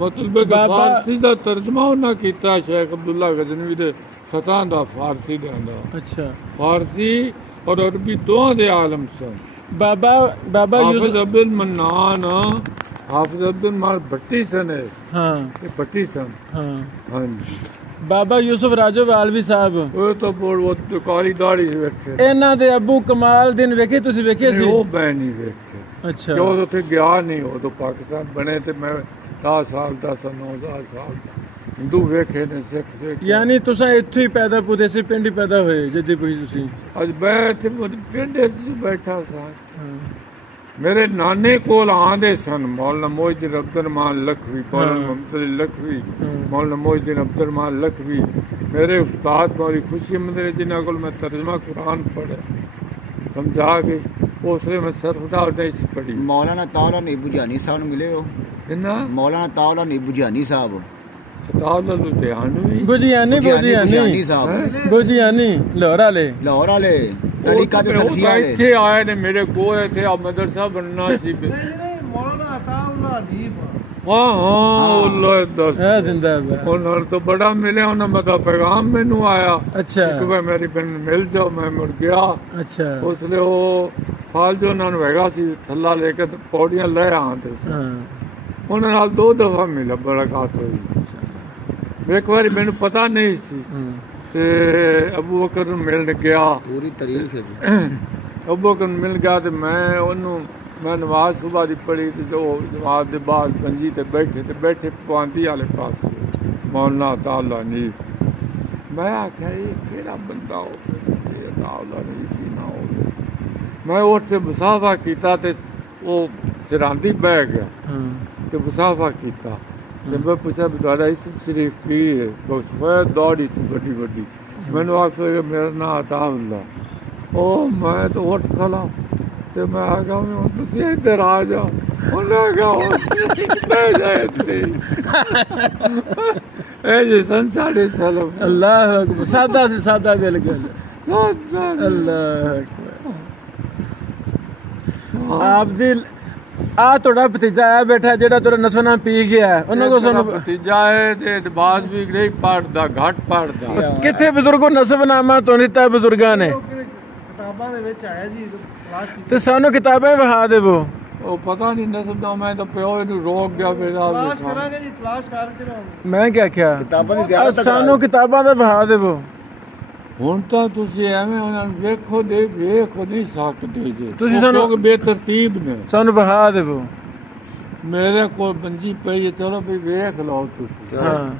ਮਤਲਬ ਫਾਰਸੀ ਦਾ ਤਰਜਮਾ ਉਹਨਾਂ ਕੀਤਾ ਸ਼ੇਖ ਅਬਦੁੱਲਾ ਗਜ਼ਨਵੀ ਦੇ ਖਤਾਂ ਦਾ ਫਾਰਸੀ ਦੇ ਅੰਦਰ। ਅੱਛਾ। ਫਾਰਸੀ ਔਰ ਅਰਬੀ ਦੋਹਾਂ ਦੇ ਆਲਮ ਸਨ। ਬਾਬਾ ਹਾਫਿਜ਼ ਅਬਦੁਲ ਮਨਾਨ ਹਾਫਿਜ਼ ਅਬਦੁਲ ਮਾਲ ਭੱਟੀ ਸਨ। ਹਾਂ ਇਹ ਭੱਟੀ ਸਨ। ਹਾਂ ਹਾਂਜੀ। ਬਾਬਾ ਯੂਸਫ ਰਾਜੋਵਾਲਵੀ ਸਾਹਿਬ ਉਹ ਤਾਂ ਬਹੁਤ ਕਾਲੀ ਦਾੜੀ ਵੇਖੇ। ਇਹਨਾਂ ਦੇ ਅਬੂ ਕਮਾਲ ਦਿਨ ਵੇਖੇ ਤੁਸੀਂ? ਵੇਖੇ ਸੀ? ਉਹ ਮੈਂ ਨਹੀਂ ਵੇਖੇ। ਅੱਛਾ। ਉਹ ਉੱਥੇ ਗਿਆ ਨਹੀਂ। ਉਦੋਂ ਪਾਕਿਸਤਾਨ ਬਣੇ ਤੇ ਮੈਂ 10 ਸਾਲ ਦਾ 9 ਸਾਲ ਹਿੰਦੂ ਵੇਖੇ ਨੇ ਸਿੱਖ ਵੇਖੇ। ਯਾਨੀ ਤੁਸੀਂ ਇੱਥੇ ਹੀ ਪੈਦਾ ਪੁੱਦੇ ਸੀ? ਪਿੰਡ ਹੀ ਪੈਦਾ ਹੋਏ ਜਿੱਦੇ ਕੋਈ ਤੁਸੀਂ? ਅੱਜ ਮੈਂ ਇੱਥੇ ਪਿੰਡ ਬੈਠਾ ਸਾਂ। ਮੇਰੇ ਨਾਨੇ ਕੋਲ ਆਂਦੇ ਸਨ ਮੌਲਾਨਾ ਮੋਇਦੁੱਦੀਨ ਅਬਦੁਰਰਹਿਮਾਨ ਲਖਵੀ, ਮੌਲਾਨਾ ਮੁਹੰਮਦ ਲਖਵੀ, ਮੌਲਾਨਾ ਮੋਇਦੁੱਦੀਨ ਅਬਦੁਰਰਹਿਮਾਨ ਲਖਵੀ ਮੇਰੇ ਉਸਤਾਦ ਮੌਲੀ ਖੁਸ਼ੀ ਮੰਦਰੇ ਜਿਨ੍ਹਾਂ ਕੋਲ ਮੈਂ ਤਰਜਮਾ ਕੁਰਾਨ ਪੜ੍ਹਿਆ ਸਮਝਾ ਕੇ ਉਸਲੇ ਮੈਂ ਸਰਫਦਾ ਸੀ ਪੜ੍ਹੀ। ਮੌਲਾਨਾ ਤਾਉਲਾ ਨਹੀਂ ਬੁਝਾਨੀ ਸਾਹਿਬ ਮਿਲੇ ਹੋ? ਕਿੰਨਾ? ਮੌਲਾਨਾ ਤਾਉਲਾ ਨਹੀਂ ਬੁਝਾਨੀ ਸਾਹਿਬ। ਤਾਉਲਾ ਲੁਧਿਆਣਵੀ ਬੁਝਾਨੀ ਸਾਹਿਬ ਬੁਝਾਨੀ ਲਾਹੌਰ ਵਾਲੇ ਤਰੀਕਾ ਦੇ ਸਲਫੀਆ ਦੇ ਇੱਥੇ ਆਏ ਨੇ ਮੇਰੇ ਕੋਲ। ਇੱਥੇ ਆ ਮਦਰਸਾ ਬਣਨਾ ਸੀ। ਮੌਲਾਨਾ ਤਾਉਲਾ ਨਹੀਂ। ਹਾਂ ਜ਼ਿੰਦਾ ਉਹਨਾਂ ਤੋਂ ਬੜਾ ਮਿਲਿਆ। ਉਹਨਾਂ ਦਾ ਪੈਗਾਮ ਮੈਨੂੰ ਆਇਆ। ਅੱਛਾ। ਕਿ ਮੇਰੀ ਬਹਿਨ ਮਿਲ ਜਾਓ। ਮੈਂ ਮੁੜ ਗਿਆ। ਅੱਛਾ। ਉਸਲੇ ਉਹ ਫਾਲ ਜੋ ਉਹਨਾਂ ਨੂੰ ਹੈਗਾ ਸੀ ਥੱਲਾ ਲੈ ਕੇ ਪੌੜੀਆਂ ਲੈ ਆਉਂਦੇ ਸੀ। ਉਹਨਾਂ ਨਾਲ 2 ਦਫਾ ਮਿਲਿਆ ਮੁਲਾਕਾਤ ਹੋਈ। ਇੱਕ ਵਾਰੀ ਮੈਨੂੰ ਪਤਾ ਨਹੀਂ ਸੀ ਤੇ ਅਬੂ ਬਕਰ ਨੂੰ ਮਿਲਣ ਗਿਆ। ਪੂਰੀ ਤਾਰੀਖ ਅਬੂ ਬਕਰ ਨੂੰ ਮਿਲ ਗਿਆ ਤੇ ਮੈਂ ਉਹਨੂੰ ਮੈਂ ਨਮਾਜ਼ ਸੁਬਹ ਦੀ ਪੜ੍ਹੀ ਤੇ ਜੋ ਨਮਾਜ਼ ਦੇ ਬਾਅਦ ਪੰਜੀ ਤੇ ਬੈਠੇ ਪਾਂਦੀ ਵਾਲੇ ਪਾਸੇ ਮੌਲਾਨਾ ਤਾਉਲਾ ਨਹੀਂ। ਮੈਂ ਆਖਿਆ ਇਹ ਕਿਹੜਾ ਬੰਦਾ ਹੋਵੇ ਤਾਉਲਾ ਨਹੀਂ ਸੀ ਨਾ ਹੋਵੇ। ਮੈਂ ਉੱਥੇ ਮੁਸਾਫਾ ਕੀਤਾ ਤੇ ਉਹ ਸਿਰਾਂਦੀ ਬਹਿ ਗਿਆ ਤੇ ਮੁਸਾਫਾ ਕੀਤਾ ਤੇ ਮੈਂ ਪੁੱਛਿਆ ਵੀ ਤੁਹਾਡਾ ਇਸਮ ਸ਼ਰੀਫ ਕੀ ਹੈ? ਬਹੁਤ ਦੌੜੀ ਸੀ ਵੱਡੀ। ਮੈਨੂੰ ਆਖਿਆ ਮੇਰਾ ਨਾਂ ਅਤਾਉਲਾ। ਉਹ ਮੈਂ ਤਾਂ ਉੱਠ ਖਲਾ ਤੇ ਮੈਂ ਆਖਿਆ ਹੁਣ ਤੁਸੀਂ ਇੱਧਰ ਆ ਜਾਓ। ਉਹਨੇ ਆਖਿਆ ਬਹਿ ਜਾ ਇੱਥੇ। ਇਹ ਜੀ ਸਨ ਸਾਡੇ ਸਲਫ। ਅੱਲਾਹੁ ਅਕਬਰ। ਸਾਦਾ ਸੀ ਸਾਦਾ ਦਿਲ ਗੱਲ। ਅੱਲਾਹੁ ਅਕਬਰ। ਆਪ ਦੀ ਆ ਤੁਹਾਡਾ ਭਤੀਜਾ ਆਇਆ ਬੈਠਾ ਜਿਹੜਾ ਤੇਰਾ ਨਸਵਨਾ ਪੀ ਗਿਆ। ਉਹਨਾਂ ਕੋਲ ਸਾਨੂੰ ਭਤੀਜਾ ਹੈ ਤੇ ਨਮਾਜ਼ ਵੀ ਨਹੀਂ ਪੜ੍ਹਦਾ, ਘੱਟ ਪੜ੍ਹਦਾ। ਕਿੱਥੇ ਬਜ਼ੁਰਗੋ ਨਸਬਨਾਮਾ ਤੋਂ ਦਿੱਤਾ ਬਜ਼ੁਰਗਾਂ ਨੇ? ਕਿਤਾਬਾਂ ਦੇ ਵਿੱਚ ਆਇਆ ਜੀ। ਤੇ ਸਾਨੂੰ ਕਿਤਾਬਾਂ ਵਿਖਾ ਦੇਵੋ। ਉਹ ਪਤਾ ਨਹੀਂ ਨਸਬਨਾਮਾ ਤਾਂ ਪਿਓ ਇਹਨੂੰ ਰੋਕ ਗਿਆ। ਫਿਰ ਤਲਾਸ਼ ਕਰਾਂਗੇ ਜੀ, ਤਲਾਸ਼ ਕਰਕੇ। ਮੈਂ ਕੀ ਆਖਿਆ ਕਿਤਾਬਾਂ ਦੀ ਜ਼ਿਆਦਾ ਸਾਨੂੰ ਕਿਤਾਬਾਂ ਦਾ ਵਿਖਾ ਦੇਵੋ। ਹੁਣ ਤਾਂ ਤੁਸੀਂ ਐਵੇਂ ਉਹਨਾਂ ਨੂੰ ਵੇਖ ਨਹੀਂ ਸਕਦੇ ਜੀ। ਤੁਸੀਂ ਸਾਨੂੰ ਬੇਤਰਤੀਬ ਨੇ। ਸਾਨੂੰ ਵਿਖਾ ਦੇਵੋ। ਮੇਰੇ ਕੋਲ ਬੰਜੀ ਪਈ ਹੈ। ਚਲੋ ਵੀ ਵੇਖ ਲਓ ਤੁਸੀਂ। ਹਾਂ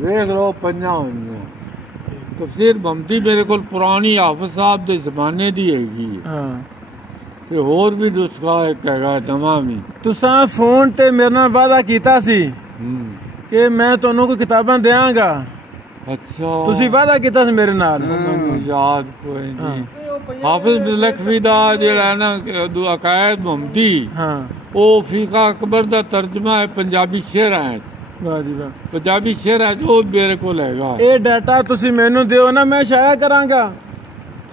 ਵੇਖ ਲਓ। 5 ਹੋਈਆਂ ਤਫਸੀਰ ਭਮਤੀ ਮੇਰੇ ਕੋਲ ਪੁਰਾਣੀ ਹਾਫਿਜ਼ ਸਾਹਿਬ ਦੇ ਜ਼ਮਾਨੇ ਦੀ ਹੈਗੀ। ਹਾਂ ਤੇ ਹੋਰ ਵੀ ਨੁਸਖਾ ਇੱਕ ਹੈਗਾ ਨਵਾਂ ਵੀ। ਤੁਸੀਂ ਫੋਨ ਤੇ ਮੇਰੇ ਨਾਲ ਵਾਅਦਾ ਕੀਤਾ ਸੀ ਕਿ ਮੈਂ ਤੁਹਾਨੂੰ ਕੋਈ ਕਿਤਾਬਾਂ ਦਿਆਂਗਾ। ਅੱਛਾ। ਤੁਸੀਂ ਵਾਅਦਾ ਕੀਤਾ ਸੀ ਮੇਰੇ ਨਾਲ? ਮੈਨੂੰ ਯਾਦ ਕੋਈ ਨਹੀਂ। ਹਾਫਿਜ਼ ਲਖਵੀ ਦਾ ਜਿਹੜਾ ਨਾ ਅਕਾਇਦ ਮੁਹੰਮਦੀ ਉਹ ਫੀਕਾ ਅਕਬਰ ਦਾ ਤਰਜਮਾ ਹੈ ਪੰਜਾਬੀ ਸ਼ੇਰਾਂ। ਵਾਹ ਜੀ ਵਾਹ। ਪੰਜਾਬੀ ਸ਼ੇਰਾਂ ਉਹ ਮੇਰੇ ਕੋਲ ਹੈਗਾ। ਇਹ ਡਾਟਾ ਤੁਸੀਂ ਮੈਨੂੰ ਦਿਓ ਨਾ, ਮੈਂ ਸ਼ਾਇਆ ਕਰਾਂਗਾ।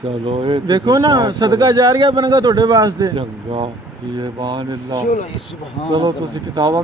ਚਲੋ ਇਹ ਦੇਖੋ ਨਾ ਸਦਕਾ ਜਾਰੀਆ ਬਣੇਗਾ ਤੁਹਾਡੇ ਵਾਸਤੇ। ਚੰਗਾ। ਚਲੋ ਤੁਸੀਂ ਕਿਤਾਬਾਂ